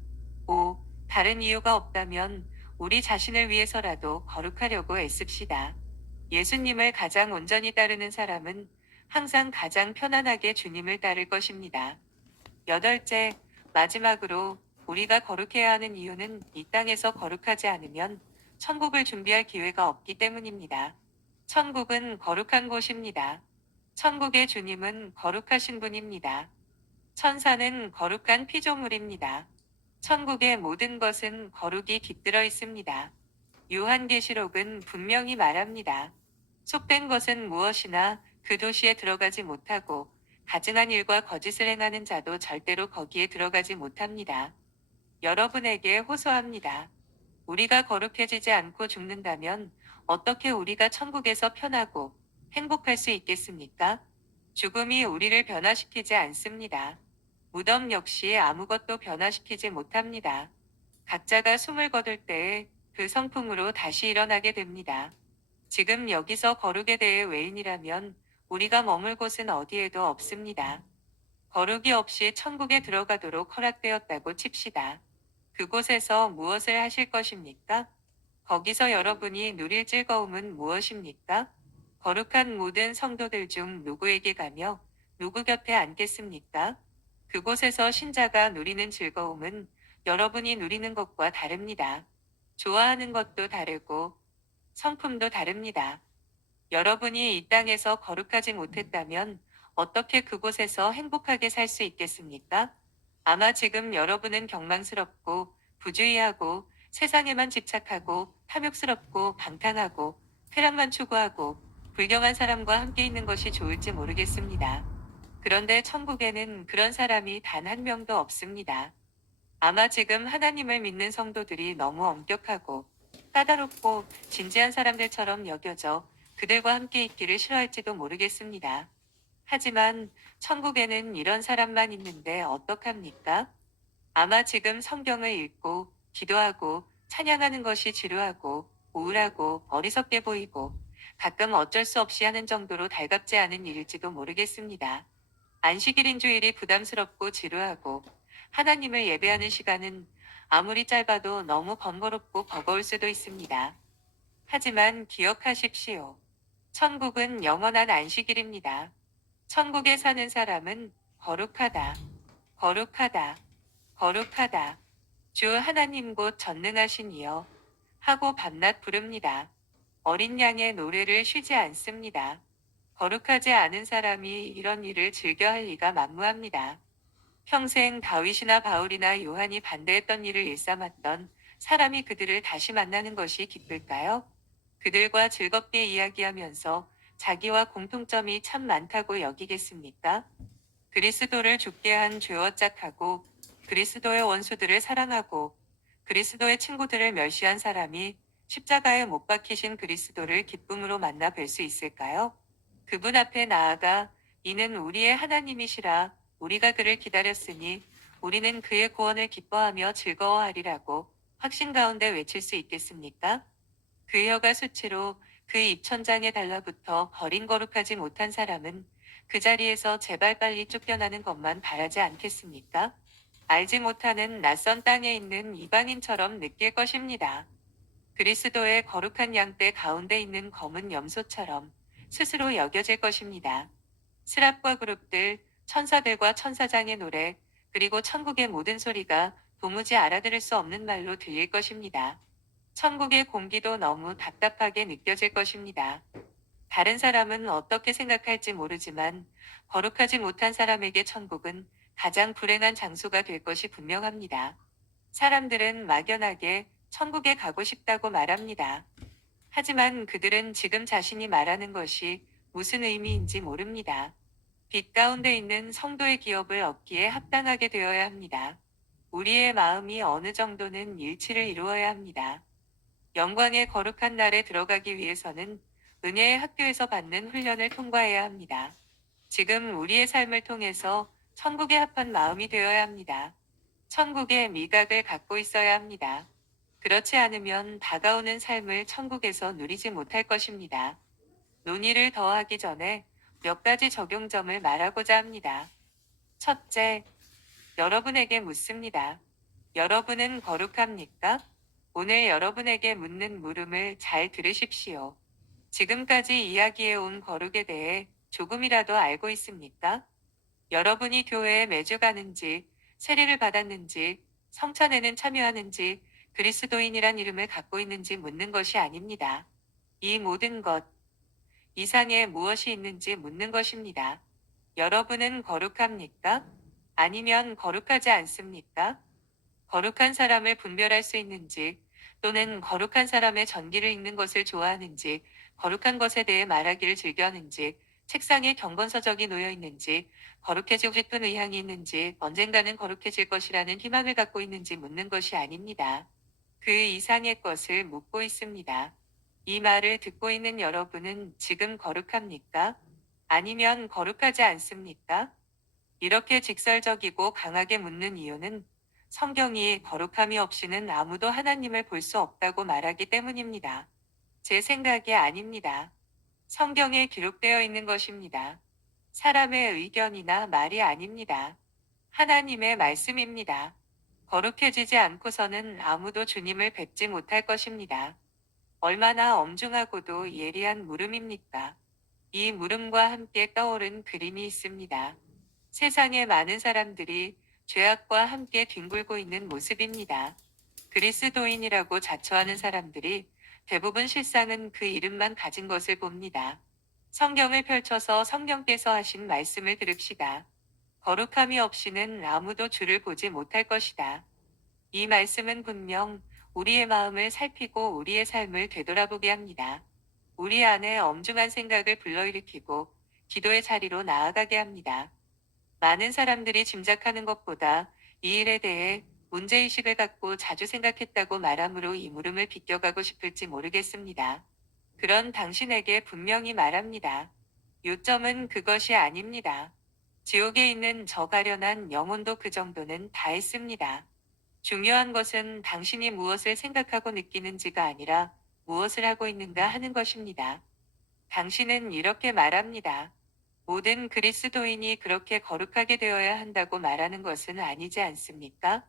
다른 이유가 없다면 우리 자신을 위해서라도 거룩하려고 애씁시다. 예수님을 가장 온전히 따르는 사람은 항상 가장 편안하게 주님을 따를 것입니다. 여덟째, 마지막으로 우리가 거룩해야 하는 이유는 이 땅에서 거룩하지 않으면 천국을 준비할 기회가 없기 때문입니다. 천국은 거룩한 곳입니다. 천국의 주님은 거룩하신 분입니다. 천사는 거룩한 피조물입니다. 천국의 모든 것은 거룩이 깃들어 있습니다. 요한계시록은 분명히 말합니다. 속된 것은 무엇이나 그 도시에 들어가지 못하고 가증한 일과 거짓을 행하는 자도 절대로 거기에 들어가지 못합니다. 여러분에게 호소합니다. 우리가 거룩해지지 않고 죽는다면 어떻게 우리가 천국에서 편하고 행복할 수 있겠습니까? 죽음이 우리를 변화시키지 않습니다. 무덤 역시 아무것도 변화시키지 못합니다. 각자가 숨을 거둘 때에 그 성품으로 다시 일어나게 됩니다. 지금 여기서 거룩에 대해 외인이라면 우리가 머물 곳은 어디에도 없습니다. 거룩이 없이 천국에 들어가도록 허락되었다고 칩시다. 그곳에서 무엇을 하실 것입니까? 거기서 여러분이 누릴 즐거움은 무엇입니까? 거룩한 모든 성도들 중 누구에게 가며 누구 곁에 앉겠습니까? 그곳에서 신자가 누리는 즐거움은 여러분이 누리는 것과 다릅니다. 좋아하는 것도 다르고 성품도 다릅니다. 여러분이 이 땅에서 거룩하지 못했다면 어떻게 그곳에서 행복하게 살 수 있겠습니까? 아마 지금 여러분은 경망스럽고 부주의하고 세상에만 집착하고 탐욕스럽고 방탕하고 쾌락만 추구하고 불경한 사람과 함께 있는 것이 좋을지 모르겠습니다. 그런데 천국에는 그런 사람이 단 한 명도 없습니다. 아마 지금 하나님을 믿는 성도들이 너무 엄격하고 까다롭고 진지한 사람들처럼 여겨져 그들과 함께 있기를 싫어할지도 모르겠습니다. 하지만 천국에는 이런 사람만 있는데 어떡합니까? 아마 지금 성경을 읽고 기도하고 찬양하는 것이 지루하고 우울하고 어리석게 보이고 가끔 어쩔 수 없이 하는 정도로 달갑지 않은 일일지도 모르겠습니다. 안식일인 주일이 부담스럽고 지루하고 하나님을 예배하는 시간은 아무리 짧아도 너무 번거롭고 버거울 수도 있습니다. 하지만 기억하십시오. 천국은 영원한 안식일입니다. 천국에 사는 사람은 거룩하다, 거룩하다, 거룩하다. 주 하나님 곧 전능하신 이여 하고 밤낮 부릅니다. 어린 양의 노래를 쉬지 않습니다. 거룩하지 않은 사람이 이런 일을 즐겨 할 리가 만무합니다. 평생 다윗이나 바울이나 요한이 반대했던 일을 일삼았던 사람이 그들을 다시 만나는 것이 기쁠까요? 그들과 즐겁게 이야기하면서 자기와 공통점이 참 많다고 여기겠습니까? 그리스도를 죽게 한 죄와 짝하고 그리스도의 원수들을 사랑하고 그리스도의 친구들을 멸시한 사람이 십자가에 못 박히신 그리스도를 기쁨으로 만나 뵐 수 있을까요? 그분 앞에 나아가 이는 우리의 하나님이시라 우리가 그를 기다렸으니 우리는 그의 구원을 기뻐하며 즐거워하리라고 확신 가운데 외칠 수 있겠습니까? 그 혀가 수치로 그 입천장에 달라붙어 버린 거룩하지 못한 사람은 그 자리에서 제발 빨리 쫓겨나는 것만 바라지 않겠습니까? 알지 못하는 낯선 땅에 있는 이방인처럼 느낄 것입니다. 그리스도의 거룩한 양떼 가운데 있는 검은 염소처럼 스스로 여겨질 것입니다. 스랍과 그룹들, 천사들과 천사장의 노래, 그리고 천국의 모든 소리가 도무지 알아들을 수 없는 말로 들릴 것입니다. 천국의 공기도 너무 답답하게 느껴질 것입니다. 다른 사람은 어떻게 생각할지 모르지만 거룩하지 못한 사람에게 천국은 가장 불행한 장소가 될 것이 분명합니다. 사람들은 막연하게 천국에 가고 싶다고 말합니다. 하지만 그들은 지금 자신이 말하는 것이 무슨 의미인지 모릅니다. 빛 가운데 있는 성도의 기업을 얻기에 합당하게 되어야 합니다. 우리의 마음이 어느 정도는 일치를 이루어야 합니다. 영광의 거룩한 날에 들어가기 위해서는 은혜의 학교에서 받는 훈련을 통과해야 합니다. 지금 우리의 삶을 통해서 천국에 합한 마음이 되어야 합니다. 천국의 미각을 갖고 있어야 합니다. 그렇지 않으면 다가오는 삶을 천국에서 누리지 못할 것입니다. 논의를 더하기 전에 몇 가지 적용점을 말하고자 합니다. 첫째, 여러분에게 묻습니다. 여러분은 거룩합니까? 오늘 여러분에게 묻는 물음을 잘 들으십시오. 지금까지 이야기해온 거룩에 대해 조금이라도 알고 있습니까? 여러분이 교회에 매주 가는지, 세례를 받았는지, 성찬에는 참여하는지, 그리스도인이란 이름을 갖고 있는지 묻는 것이 아닙니다. 이 모든 것 이상에 무엇이 있는지 묻는 것입니다. 여러분은 거룩합니까? 아니면 거룩하지 않습니까? 거룩한 사람을 분별할 수 있는지, 또는 거룩한 사람의 전기를 읽는 것을 좋아하는지, 거룩한 것에 대해 말하기를 즐겨하는지, 책상에 경건서적이 놓여 있는지, 거룩해지고 싶은 의향이 있는지, 언젠가는 거룩해질 것이라는 희망을 갖고 있는지 묻는 것이 아닙니다. 그 이상의 것을 묻고 있습니다. 이 말을 듣고 있는 여러분은 지금 거룩합니까? 아니면 거룩하지 않습니까? 이렇게 직설적이고 강하게 묻는 이유는 성경이 거룩함이 없이는 아무도 하나님을 볼 수 없다고 말하기 때문입니다. 제 생각이 아닙니다. 성경에 기록되어 있는 것입니다. 사람의 의견이나 말이 아닙니다. 하나님의 말씀입니다. 거룩해지지 않고서는 아무도 주님을 뵙지 못할 것입니다. 얼마나 엄중하고도 예리한 물음입니까? 이 물음과 함께 떠오른 그림이 있습니다. 세상의 많은 사람들이 죄악과 함께 뒹굴고 있는 모습입니다. 그리스도인이라고 자처하는 사람들이 대부분 실상은 그 이름만 가진 것을 봅니다. 성경을 펼쳐서 성령께서 하신 말씀을 들읍시다. 거룩함이 없이는 아무도 주를 보지 못할 것이다. 이 말씀은 분명 우리의 마음을 살피고 우리의 삶을 되돌아보게 합니다. 우리 안에 엄중한 생각을 불러일으키고 기도의 자리로 나아가게 합니다. 많은 사람들이 짐작하는 것보다 이 일에 대해 문제의식을 갖고 자주 생각했다고 말하므로 이 물음을 비껴가고 싶을지 모르겠습니다. 그런 당신에게 분명히 말합니다. 요점은 그것이 아닙니다. 지옥에 있는 저 가련한 영혼도 그 정도는 다 했습니다. 중요한 것은 당신이 무엇을 생각하고 느끼는지가 아니라 무엇을 하고 있는가 하는 것입니다. 당신은 이렇게 말합니다. 모든 그리스도인이 그렇게 거룩하게 되어야 한다고 말하는 것은 아니지 않습니까?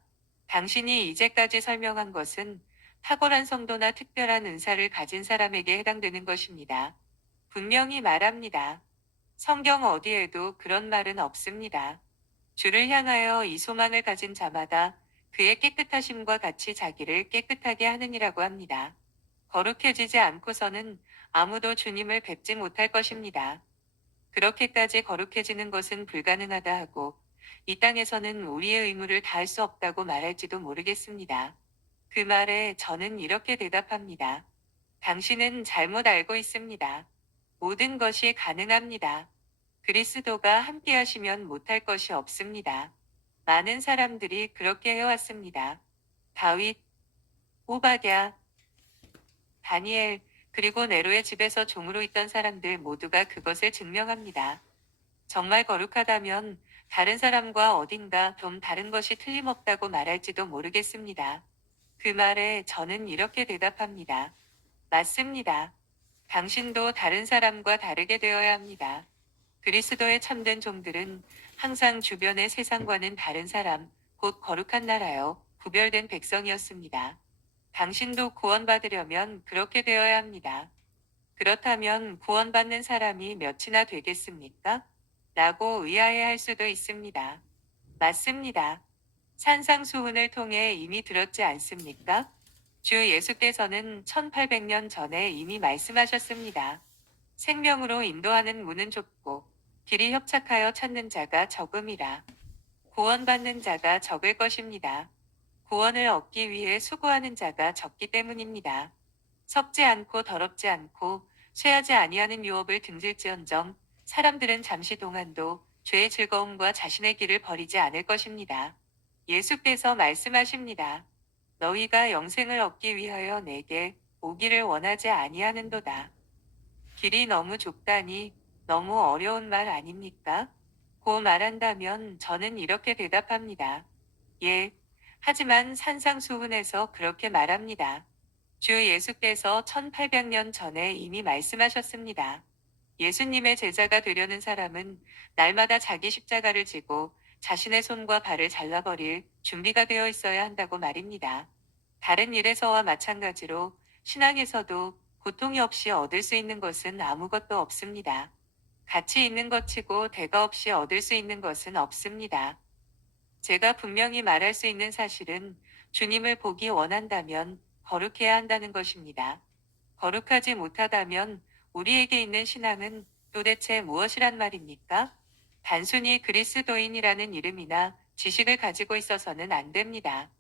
당신이 이제까지 설명한 것은 탁월한 성도나 특별한 은사를 가진 사람에게 해당되는 것입니다. 분명히 말합니다. 성경 어디에도 그런 말은 없습니다. 주를 향하여 이 소망을 가진 자마다 그의 깨끗하심과 같이 자기를 깨끗하게 하느니라고 합니다. 거룩해지지 않고서는 아무도 주님을 뵙지 못할 것입니다. 그렇게까지 거룩해지는 것은 불가능하다 하고 이 땅에서는 우리의 의무를 다할 수 없다고 말할지도 모르겠습니다. 그 말에 저는 이렇게 대답합니다. 당신은 잘못 알고 있습니다. 모든 것이 가능합니다. 그리스도가 함께 하시면 못할 것이 없습니다. 많은 사람들이 그렇게 해왔습니다. 다윗, 오바댜, 다니엘, 그리고 네로의 집에서 종으로 있던 사람들 모두가 그것을 증명합니다. 정말 거룩하다면 다른 사람과 어딘가 좀 다른 것이 틀림없다고 말할지도 모르겠습니다. 그 말에 저는 이렇게 대답합니다. 맞습니다. 당신도 다른 사람과 다르게 되어야 합니다. 그리스도의 참된 종들은 항상 주변의 세상과는 다른 사람, 곧 거룩한 나라요, 구별된 백성이었습니다. 당신도 구원받으려면 그렇게 되어야 합니다. 그렇다면 구원받는 사람이 몇이나 되겠습니까? 라고 의아해할 수도 있습니다. 맞습니다. 산상수훈을 통해 이미 들었지 않습니까? 주 예수께서는 1800년 전에 이미 말씀하셨습니다. 생명으로 인도하는 문은 좁고 길이 협착하여 찾는 자가 적음이라. 구원받는 자가 적을 것입니다. 구원을 얻기 위해 수고하는 자가 적기 때문입니다. 섭지 않고 더럽지 않고 쇠하지 아니하는 유업을 등질지언정 사람들은 잠시 동안도 죄의 즐거움과 자신의 길을 버리지 않을 것입니다. 예수께서 말씀하십니다. 너희가 영생을 얻기 위하여 내게 오기를 원하지 아니하는도다. 길이 너무 좁다니 너무 어려운 말 아닙니까? 고 말한다면 저는 이렇게 대답합니다. 예, 하지만 산상수훈에서 그렇게 말합니다. 주 예수께서 1800년 전에 이미 말씀하셨습니다. 예수님의 제자가 되려는 사람은 날마다 자기 십자가를 지고 자신의 손과 발을 잘라버릴 준비가 되어 있어야 한다고 말입니다. 다른 일에서와 마찬가지로 신앙에서도 고통이 없이 얻을 수 있는 것은 아무것도 없습니다. 가치 있는 것치고 대가 없이 얻을 수 있는 것은 없습니다. 제가 분명히 말할 수 있는 사실은 주님을 보기 원한다면 거룩해야 한다는 것입니다. 거룩하지 못하다면 우리에게 있는 신앙은 도대체 무엇이란 말입니까? 단순히 그리스도인이라는 이름이나 지식을 가지고 있어서는 안 됩니다.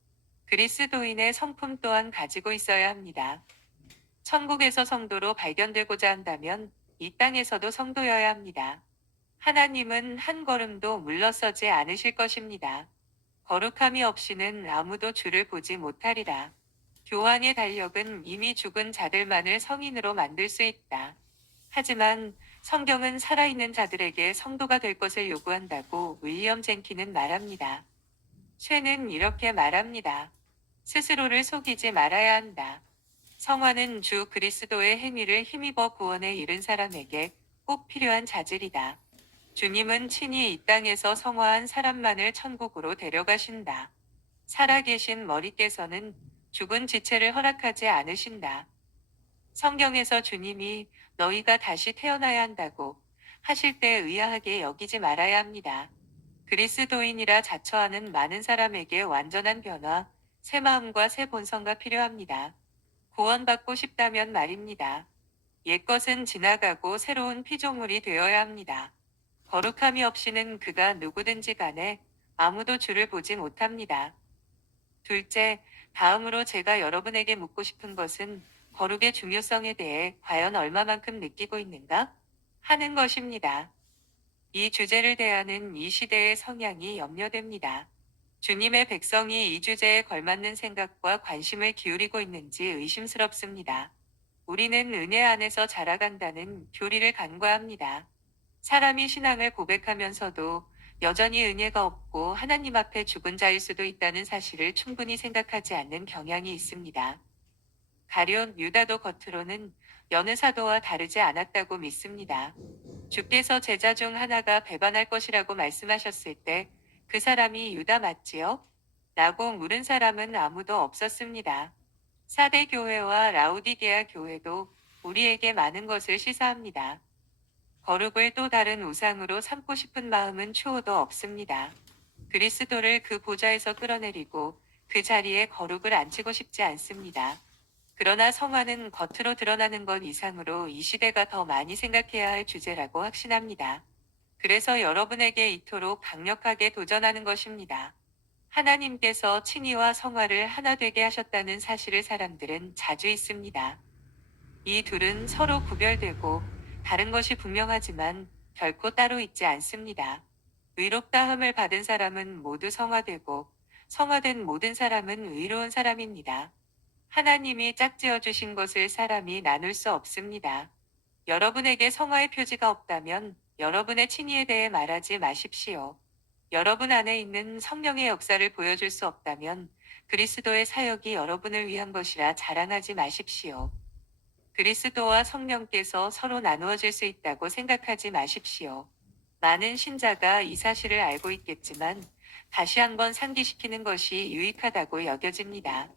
그리스도인의 성품 또한 가지고 있어야 합니다. 천국에서 성도로 발견되고자 한다면 이 땅에서도 성도여야 합니다. 하나님은 한 걸음도 물러서지 않으실 것입니다. 거룩함이 없이는 아무도 주를 보지 못하리라. 교황의 달력은 이미 죽은 자들만을 성인으로 만들 수 있다. 하지만 성경은 살아있는 자들에게 성도가 될 것을 요구한다고 윌리엄 젠키는 말합니다. 쇠는 이렇게 말합니다. 스스로를 속이지 말아야 한다. 성화는 주 그리스도의 행위를 힘입어 구원에 이른 사람에게 꼭 필요한 자질이다. 주님은 친히 이 땅에서 성화한 사람만을 천국으로 데려가신다. 살아계신 머리께서는 죽은 지체를 허락하지 않으신다. 성경에서 주님이 너희가 다시 태어나야 한다고 하실 때 의아하게 여기지 말아야 합니다. 그리스도인이라 자처하는 많은 사람에게 완전한 변화, 새 마음과 새 본성가 필요합니다. 구원받고 싶다면 말입니다. 옛것은 지나가고 새로운 피조물이 되어야 합니다. 거룩함이 없이는 그가 누구든지 간에 아무도 주를 보지 못합니다. 둘째, 다음으로 제가 여러분에게 묻고 싶은 것은 거룩의 중요성에 대해 과연 얼마만큼 느끼고 있는가? 하는 것입니다. 이 주제를 대하는 이 시대의 성향이 염려됩니다. 주님의 백성이 이 주제에 걸맞는 생각과 관심을 기울이고 있는지 의심스럽습니다. 우리는 은혜 안에서 자라간다는 교리를 간과합니다. 사람이 신앙을 고백하면서도 여전히 은혜가 없고 하나님 앞에 죽은 자일 수도 있다는 사실을 충분히 생각하지 않는 경향이 있습니다. 가룟 유다도 겉으로는 여느 사도와 다르지 않았다고 믿습니다. 주께서 제자 중 하나가 배반할 것이라고 말씀하셨을 때 그 사람이 유다 맞지요? 라고 물은 사람은 아무도 없었습니다. 사대 교회와 라우디게아 교회도 우리에게 많은 것을 시사합니다. 거룩을 또 다른 우상으로 삼고 싶은 마음은 추호도 없습니다. 그리스도를 그 보좌에서 끌어내리고 그 자리에 거룩을 앉히고 싶지 않습니다. 그러나 성화는 겉으로 드러나는 것 이상으로 이 시대가 더 많이 생각해야 할 주제라고 확신합니다. 그래서 여러분에게 이토록 강력하게 도전하는 것입니다. 하나님께서 친히와 성화를 하나 되게 하셨다는 사실을 사람들은 자주 잊습니다. 이 둘은 서로 구별되고 다른 것이 분명하지만 결코 따로 있지 않습니다. 의롭다함을 받은 사람은 모두 성화되고 성화된 모든 사람은 의로운 사람입니다. 하나님이 짝지어 주신 것을 사람이 나눌 수 없습니다. 여러분에게 성화의 표지가 없다면 여러분의 친의에 대해 말하지 마십시오. 여러분 안에 있는 성령의 역사를 보여줄 수 없다면 그리스도의 사역이 여러분을 위한 것이라 자랑하지 마십시오. 그리스도와 성령께서 서로 나누어질 수 있다고 생각하지 마십시오. 많은 신자가 이 사실을 알고 있겠지만 다시 한번 상기시키는 것이 유익하다고 여겨집니다.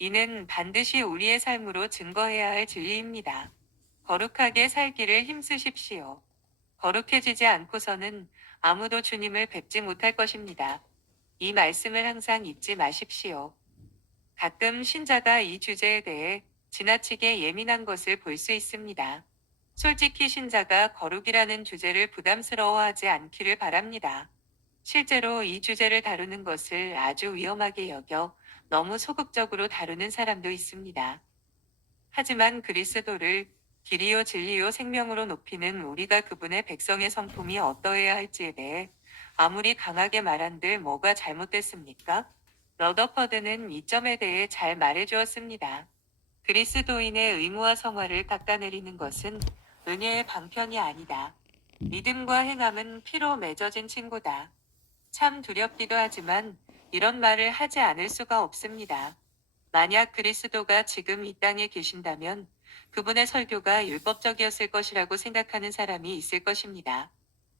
이는 반드시 우리의 삶으로 증거해야 할 진리입니다. 거룩하게 살기를 힘쓰십시오. 거룩해지지 않고서는 아무도 주님을 뵙지 못할 것입니다. 이 말씀을 항상 잊지 마십시오. 가끔 신자가 이 주제에 대해 지나치게 예민한 것을 볼 수 있습니다. 솔직히 신자가 거룩이라는 주제를 부담스러워하지 않기를 바랍니다. 실제로 이 주제를 다루는 것을 아주 위험하게 여겨 너무 소극적으로 다루는 사람도 있습니다. 하지만 그리스도를 길이요 진리요 생명으로 높이는 우리가 그분의 백성의 성품이 어떠해야 할지에 대해 아무리 강하게 말한들 뭐가 잘못됐습니까? 러더퍼드는 이 점에 대해 잘 말해주었습니다. 그리스도인의 의무와 성화를 깎아내리는 것은 은혜의 방편이 아니다. 믿음과 행함은 피로 맺어진 친구다. 참 두렵기도 하지만 이런 말을 하지 않을 수가 없습니다. 만약 그리스도가 지금 이 땅에 계신다면 그분의 설교가 율법적이었을 것이라고 생각하는 사람이 있을 것입니다.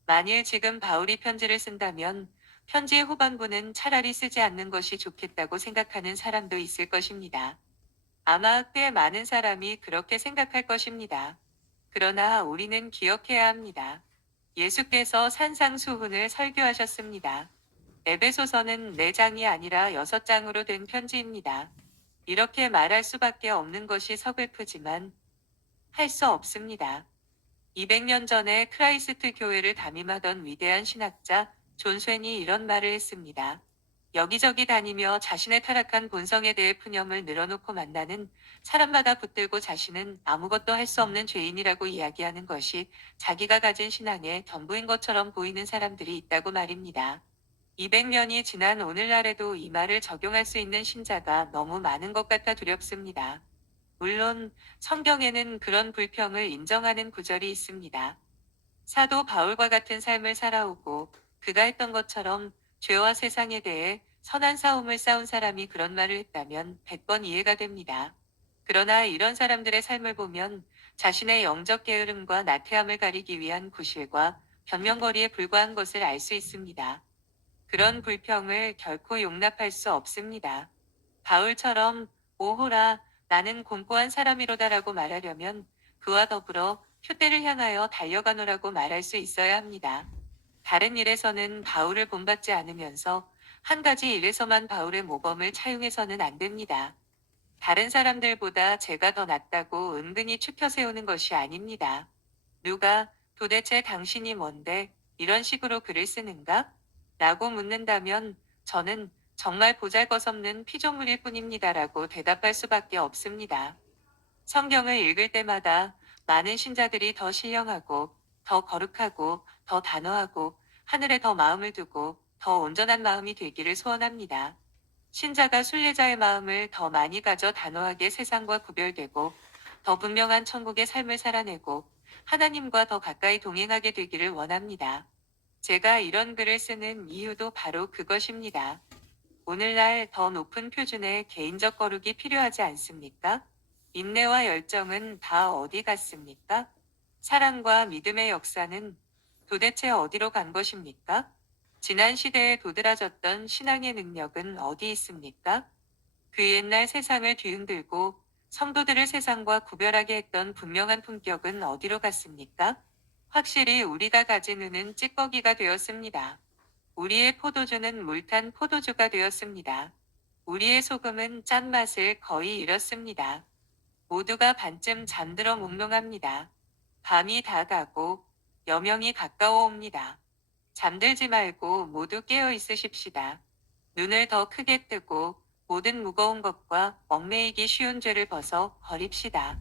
만일 지금 바울이 편지를 쓴다면 편지의 후반부는 차라리 쓰지 않는 것이 좋겠다고 생각하는 사람도 있을 것입니다. 아마 꽤 많은 사람이 그렇게 생각할 것입니다. 그러나 우리는 기억해야 합니다. 예수께서 산상수훈을 설교하셨습니다. 에베소서는 4장이 아니라 6장으로 된 편지입니다. 이렇게 말할 수밖에 없는 것이 서글프지만 할 수 없습니다. 200년 전에 크라이스트 교회를 담임하던 위대한 신학자 존 스웬이 이런 말을 했습니다. 여기저기 다니며 자신의 타락한 본성에 대해 푸념을 늘어놓고 만나는 사람마다 붙들고 자신은 아무것도 할 수 없는 죄인이라고 이야기하는 것이 자기가 가진 신앙의 전부인 것처럼 보이는 사람들이 있다고 말입니다. 200년이 지난 오늘날에도 이 말을 적용할 수 있는 신자가 너무 많은 것 같아 두렵습니다. 물론 성경에는 그런 불평을 인정하는 구절이 있습니다. 사도 바울과 같은 삶을 살아오고 그가 했던 것처럼 죄와 세상에 대해 선한 싸움을 싸운 사람이 그런 말을 했다면 100번 이해가 됩니다. 그러나 이런 사람들의 삶을 보면 자신의 영적 게으름과 나태함을 가리기 위한 구실과 변명거리에 불과한 것을 알 수 있습니다. 그런 불평을 결코 용납할 수 없습니다. 바울처럼 오호라 나는 공고한 사람이로다라고 말하려면 그와 더불어 표대를 향하여 달려가노라고 말할 수 있어야 합니다. 다른 일에서는 바울을 본받지 않으면서 한 가지 일에서만 바울의 모범을 차용해서는 안 됩니다. 다른 사람들보다 제가 더 낫다고 은근히 추켜 세우는 것이 아닙니다. 누가 도대체 당신이 뭔데 이런 식으로 글을 쓰는가? 라고 묻는다면 저는 정말 보잘것없는 피조물일 뿐입니다라고 대답할 수밖에 없습니다. 성경을 읽을 때마다 많은 신자들이 더 신령하고 더 거룩하고 더 단호하고 하늘에 더 마음을 두고 더 온전한 마음이 되기를 소원합니다. 신자가 순례자의 마음을 더 많이 가져 단호하게 세상과 구별되고 더 분명한 천국의 삶을 살아내고 하나님과 더 가까이 동행하게 되기를 원합니다. 제가 이런 글을 쓰는 이유도 바로 그것입니다. 오늘날 더 높은 표준의 개인적 거룩이 필요하지 않습니까? 인내와 열정은 다 어디 갔습니까? 사랑과 믿음의 역사는 도대체 어디로 간 것입니까? 지난 시대에 도드라졌던 신앙의 능력은 어디 있습니까? 그 옛날 세상을 뒤흔들고 성도들을 세상과 구별하게 했던 분명한 품격은 어디로 갔습니까? 확실히 우리가 가진 은은 찌꺼기가 되었습니다. 우리의 포도주는 물탄 포도주가 되었습니다. 우리의 소금은 짠맛을 거의 잃었습니다. 모두가 반쯤 잠들어 몽롱합니다. 밤이 다 가고 여명이 가까워 옵니다. 잠들지 말고 모두 깨어 있으십시다. 눈을 더 크게 뜨고 모든 무거운 것과 얽매이기 쉬운 죄를 벗어 버립시다.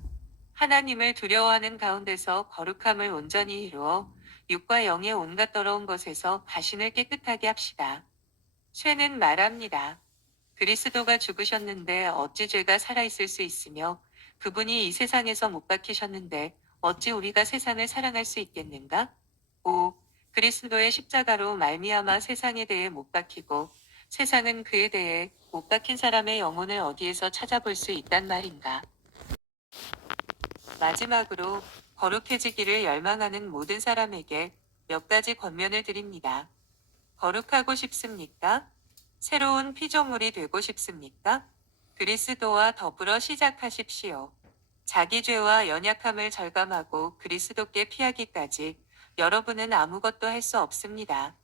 하나님을 두려워하는 가운데서 거룩함을 온전히 이루어 육과 영의 온갖 더러운 것에서 자신을 깨끗하게 합시다. 쇠는 말합니다. 그리스도가 죽으셨는데 어찌 죄가 살아있을 수 있으며 그분이 이 세상에서 못 박히셨는데 어찌 우리가 세상을 사랑할 수 있겠는가? 오, 그리스도의 십자가로 말미암아 세상에 대해 못 박히고 세상은 그에 대해 못 박힌 사람의 영혼을 어디에서 찾아볼 수 있단 말인가? 마지막으로 거룩해지기를 열망하는 모든 사람에게 몇 가지 권면을 드립니다. 거룩하고 싶습니까? 새로운 피조물이 되고 싶습니까? 그리스도와 더불어 시작하십시오. 자기 죄와 연약함을 절감하고 그리스도께 피하기까지 여러분은 아무것도 할 수 없습니다.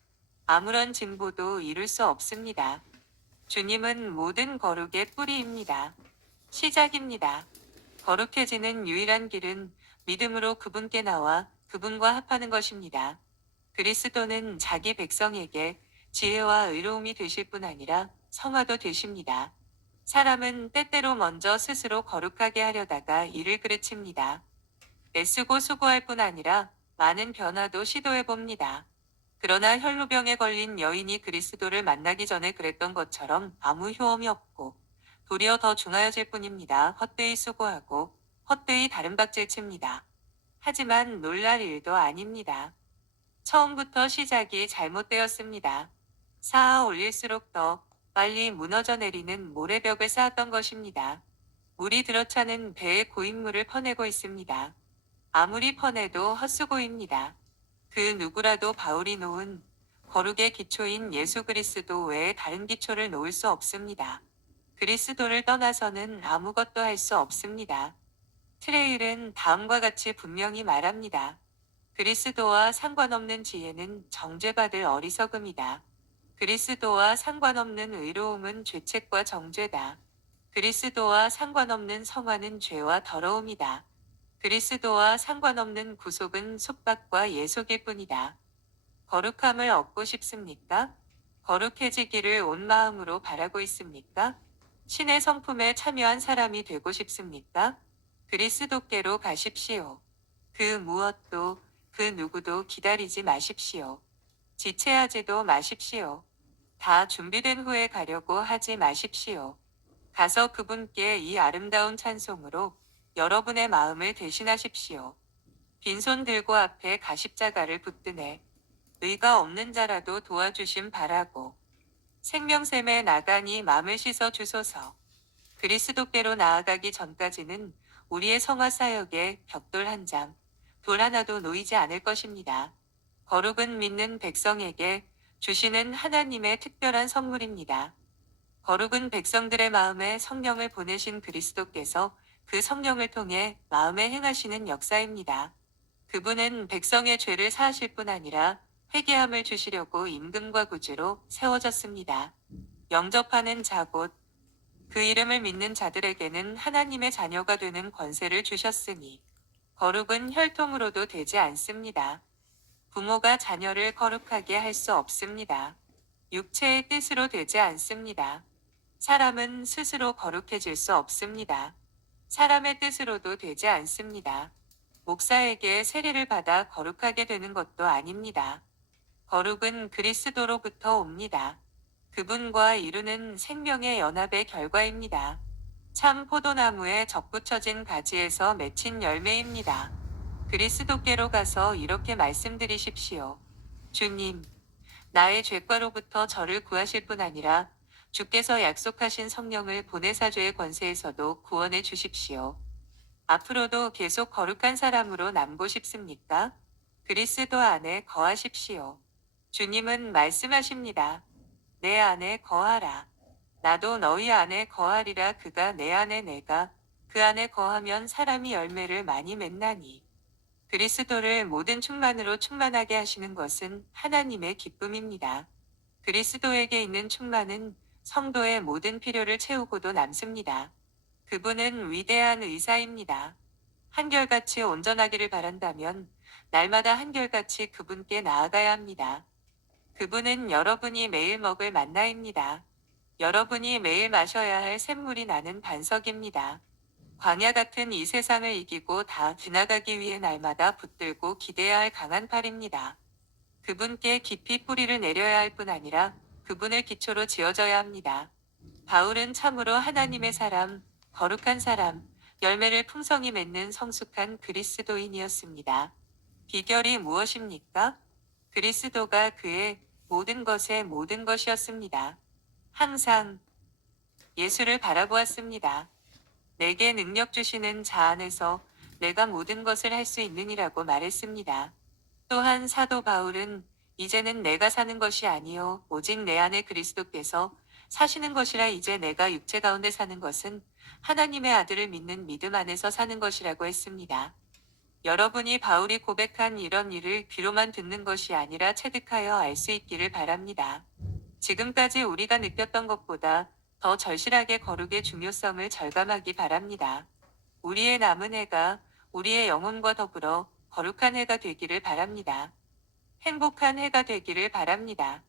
아무런 진보도 이룰 수 없습니다. 주님은 모든 거룩의 뿌리입니다. 시작입니다. 거룩해지는 유일한 길은 믿음으로 그분께 나와 그분과 합하는 것입니다. 그리스도는 자기 백성에게 지혜와 의로움이 되실 뿐 아니라 성화도 되십니다. 사람은 때때로 먼저 스스로 거룩하게 하려다가 이를 그르칩니다. 애쓰고 수고할 뿐 아니라 많은 변화도 시도해 봅니다. 그러나 혈루병에 걸린 여인이 그리스도를 만나기 전에 그랬던 것처럼 아무 효험이 없고 도리어 더 중하여질 뿐입니다. 헛되이 수고하고 헛되이 다른 박질 칩니다. 하지만 놀랄 일도 아닙니다. 처음부터 시작이 잘못되었습니다. 쌓아 올릴수록 더 빨리 무너져 내리는 모래벽을 쌓았던 것입니다. 물이 들어차는 배에 고인물을 퍼내고 있습니다. 아무리 퍼내도 헛수고입니다. 그 누구라도 바울이 놓은 거룩의 기초인 예수 그리스도 외에 다른 기초를 놓을 수 없습니다. 그리스도를 떠나서는 아무것도 할 수 없습니다. 트레일은 다음과 같이 분명히 말합니다. 그리스도와 상관없는 지혜는 정죄받을 어리석음이다. 그리스도와 상관없는 의로움은 죄책과 정죄다. 그리스도와 상관없는 성화는 죄와 더러움이다. 그리스도와 상관없는 구속은 속박과 예속일 뿐이다. 거룩함을 얻고 싶습니까? 거룩해지기를 온 마음으로 바라고 있습니까? 신의 성품에 참여한 사람이 되고 싶습니까? 그리스도께로 가십시오. 그 무엇도, 그 누구도 기다리지 마십시오. 지체하지도 마십시오. 다 준비된 후에 가려고 하지 마십시오. 가서 그분께 이 아름다운 찬송으로 여러분의 마음을 대신하십시오. 빈손 들고 앞에 가십자가를 붙드네. 의가 없는 자라도 도와주심 바라고. 생명샘에 나가니 맘을 씻어 주소서. 그리스도께로 나아가기 전까지는 우리의 성화 사역에 벽돌 한 장, 돌 하나도 놓이지 않을 것입니다. 거룩은 믿는 백성에게 주시는 하나님의 특별한 선물입니다. 거룩은 백성들의 마음에 성령을 보내신 그리스도께서 그 성령을 통해 마음에 행하시는 역사입니다. 그분은 백성의 죄를 사하실 뿐 아니라 회개함을 주시려고 임금과 구주로 세워졌습니다. 영접하는 자 곧 그 이름을 믿는 자들에게는 하나님의 자녀가 되는 권세를 주셨으니 거룩은 혈통으로도 되지 않습니다. 부모가 자녀를 거룩하게 할 수 없습니다. 육체의 뜻으로 되지 않습니다. 사람은 스스로 거룩해질 수 없습니다. 사람의 뜻으로도 되지 않습니다. 목사에게 세례를 받아 거룩하게 되는 것도 아닙니다. 거룩은 그리스도로부터 옵니다. 그분과 이루는 생명의 연합의 결과입니다. 참 포도나무에 접붙여진 가지에서 맺힌 열매입니다. 그리스도께로 가서 이렇게 말씀드리십시오. 주님, 나의 죄과로부터 저를 구하실 뿐 아니라 주께서 약속하신 성령을 보내사 죄의 권세에서도 구원해 주십시오. 앞으로도 계속 거룩한 사람으로 남고 싶습니까? 그리스도 안에 거하십시오. 주님은 말씀하십니다. 내 안에 거하라. 나도 너희 안에 거하리라. 그가 내 안에 내가 그 안에 거하면 사람이 열매를 많이 맺나니. 그리스도를 모든 충만으로 충만하게 하시는 것은 하나님의 기쁨입니다. 그리스도에게 있는 충만은 성도의 모든 필요를 채우고도 남습니다. 그분은 위대한 의사입니다. 한결같이 온전하기를 바란다면 날마다 한결같이 그분께 나아가야 합니다. 그분은 여러분이 매일 먹을 만나입니다. 여러분이 매일 마셔야 할 샘물이 나는 반석입니다. 광야 같은 이 세상을 이기고 다 지나가기 위해 날마다 붙들고 기대야 할 강한 팔입니다. 그분께 깊이 뿌리를 내려야 할 뿐 아니라 그분을 기초로 지어져야 합니다. 바울은 참으로 하나님의 사람, 거룩한 사람, 열매를 풍성히 맺는 성숙한 그리스도인이었습니다. 비결이 무엇입니까? 그리스도가 그의 모든 것의 모든 것이었습니다. 항상 예수를 바라보았습니다. 내게 능력 주시는 자 안에서 내가 모든 것을 할 수 있느니라고 말했습니다. 또한 사도 바울은 이제는 내가 사는 것이 아니요 오직 내 안에 그리스도께서 사시는 것이라. 이제 내가 육체 가운데 사는 것은 하나님의 아들을 믿는 믿음 안에서 사는 것이라고 했습니다. 여러분이 바울이 고백한 이런 일을 귀로만 듣는 것이 아니라 체득하여 알 수 있기를 바랍니다. 지금까지 우리가 느꼈던 것보다 더 절실하게 거룩의 중요성을 절감하기 바랍니다. 우리의 남은 해가 우리의 영혼과 더불어 거룩한 해가 되기를 바랍니다. 행복한 해가 되기를 바랍니다.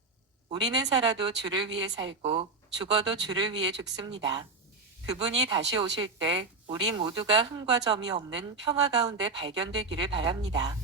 우리는 살아도 주를 위해 살고 죽어도 주를 위해 죽습니다. 그분이 다시 오실 때 우리 모두가 흠과 점이 없는 평화 가운데 발견되기를 바랍니다.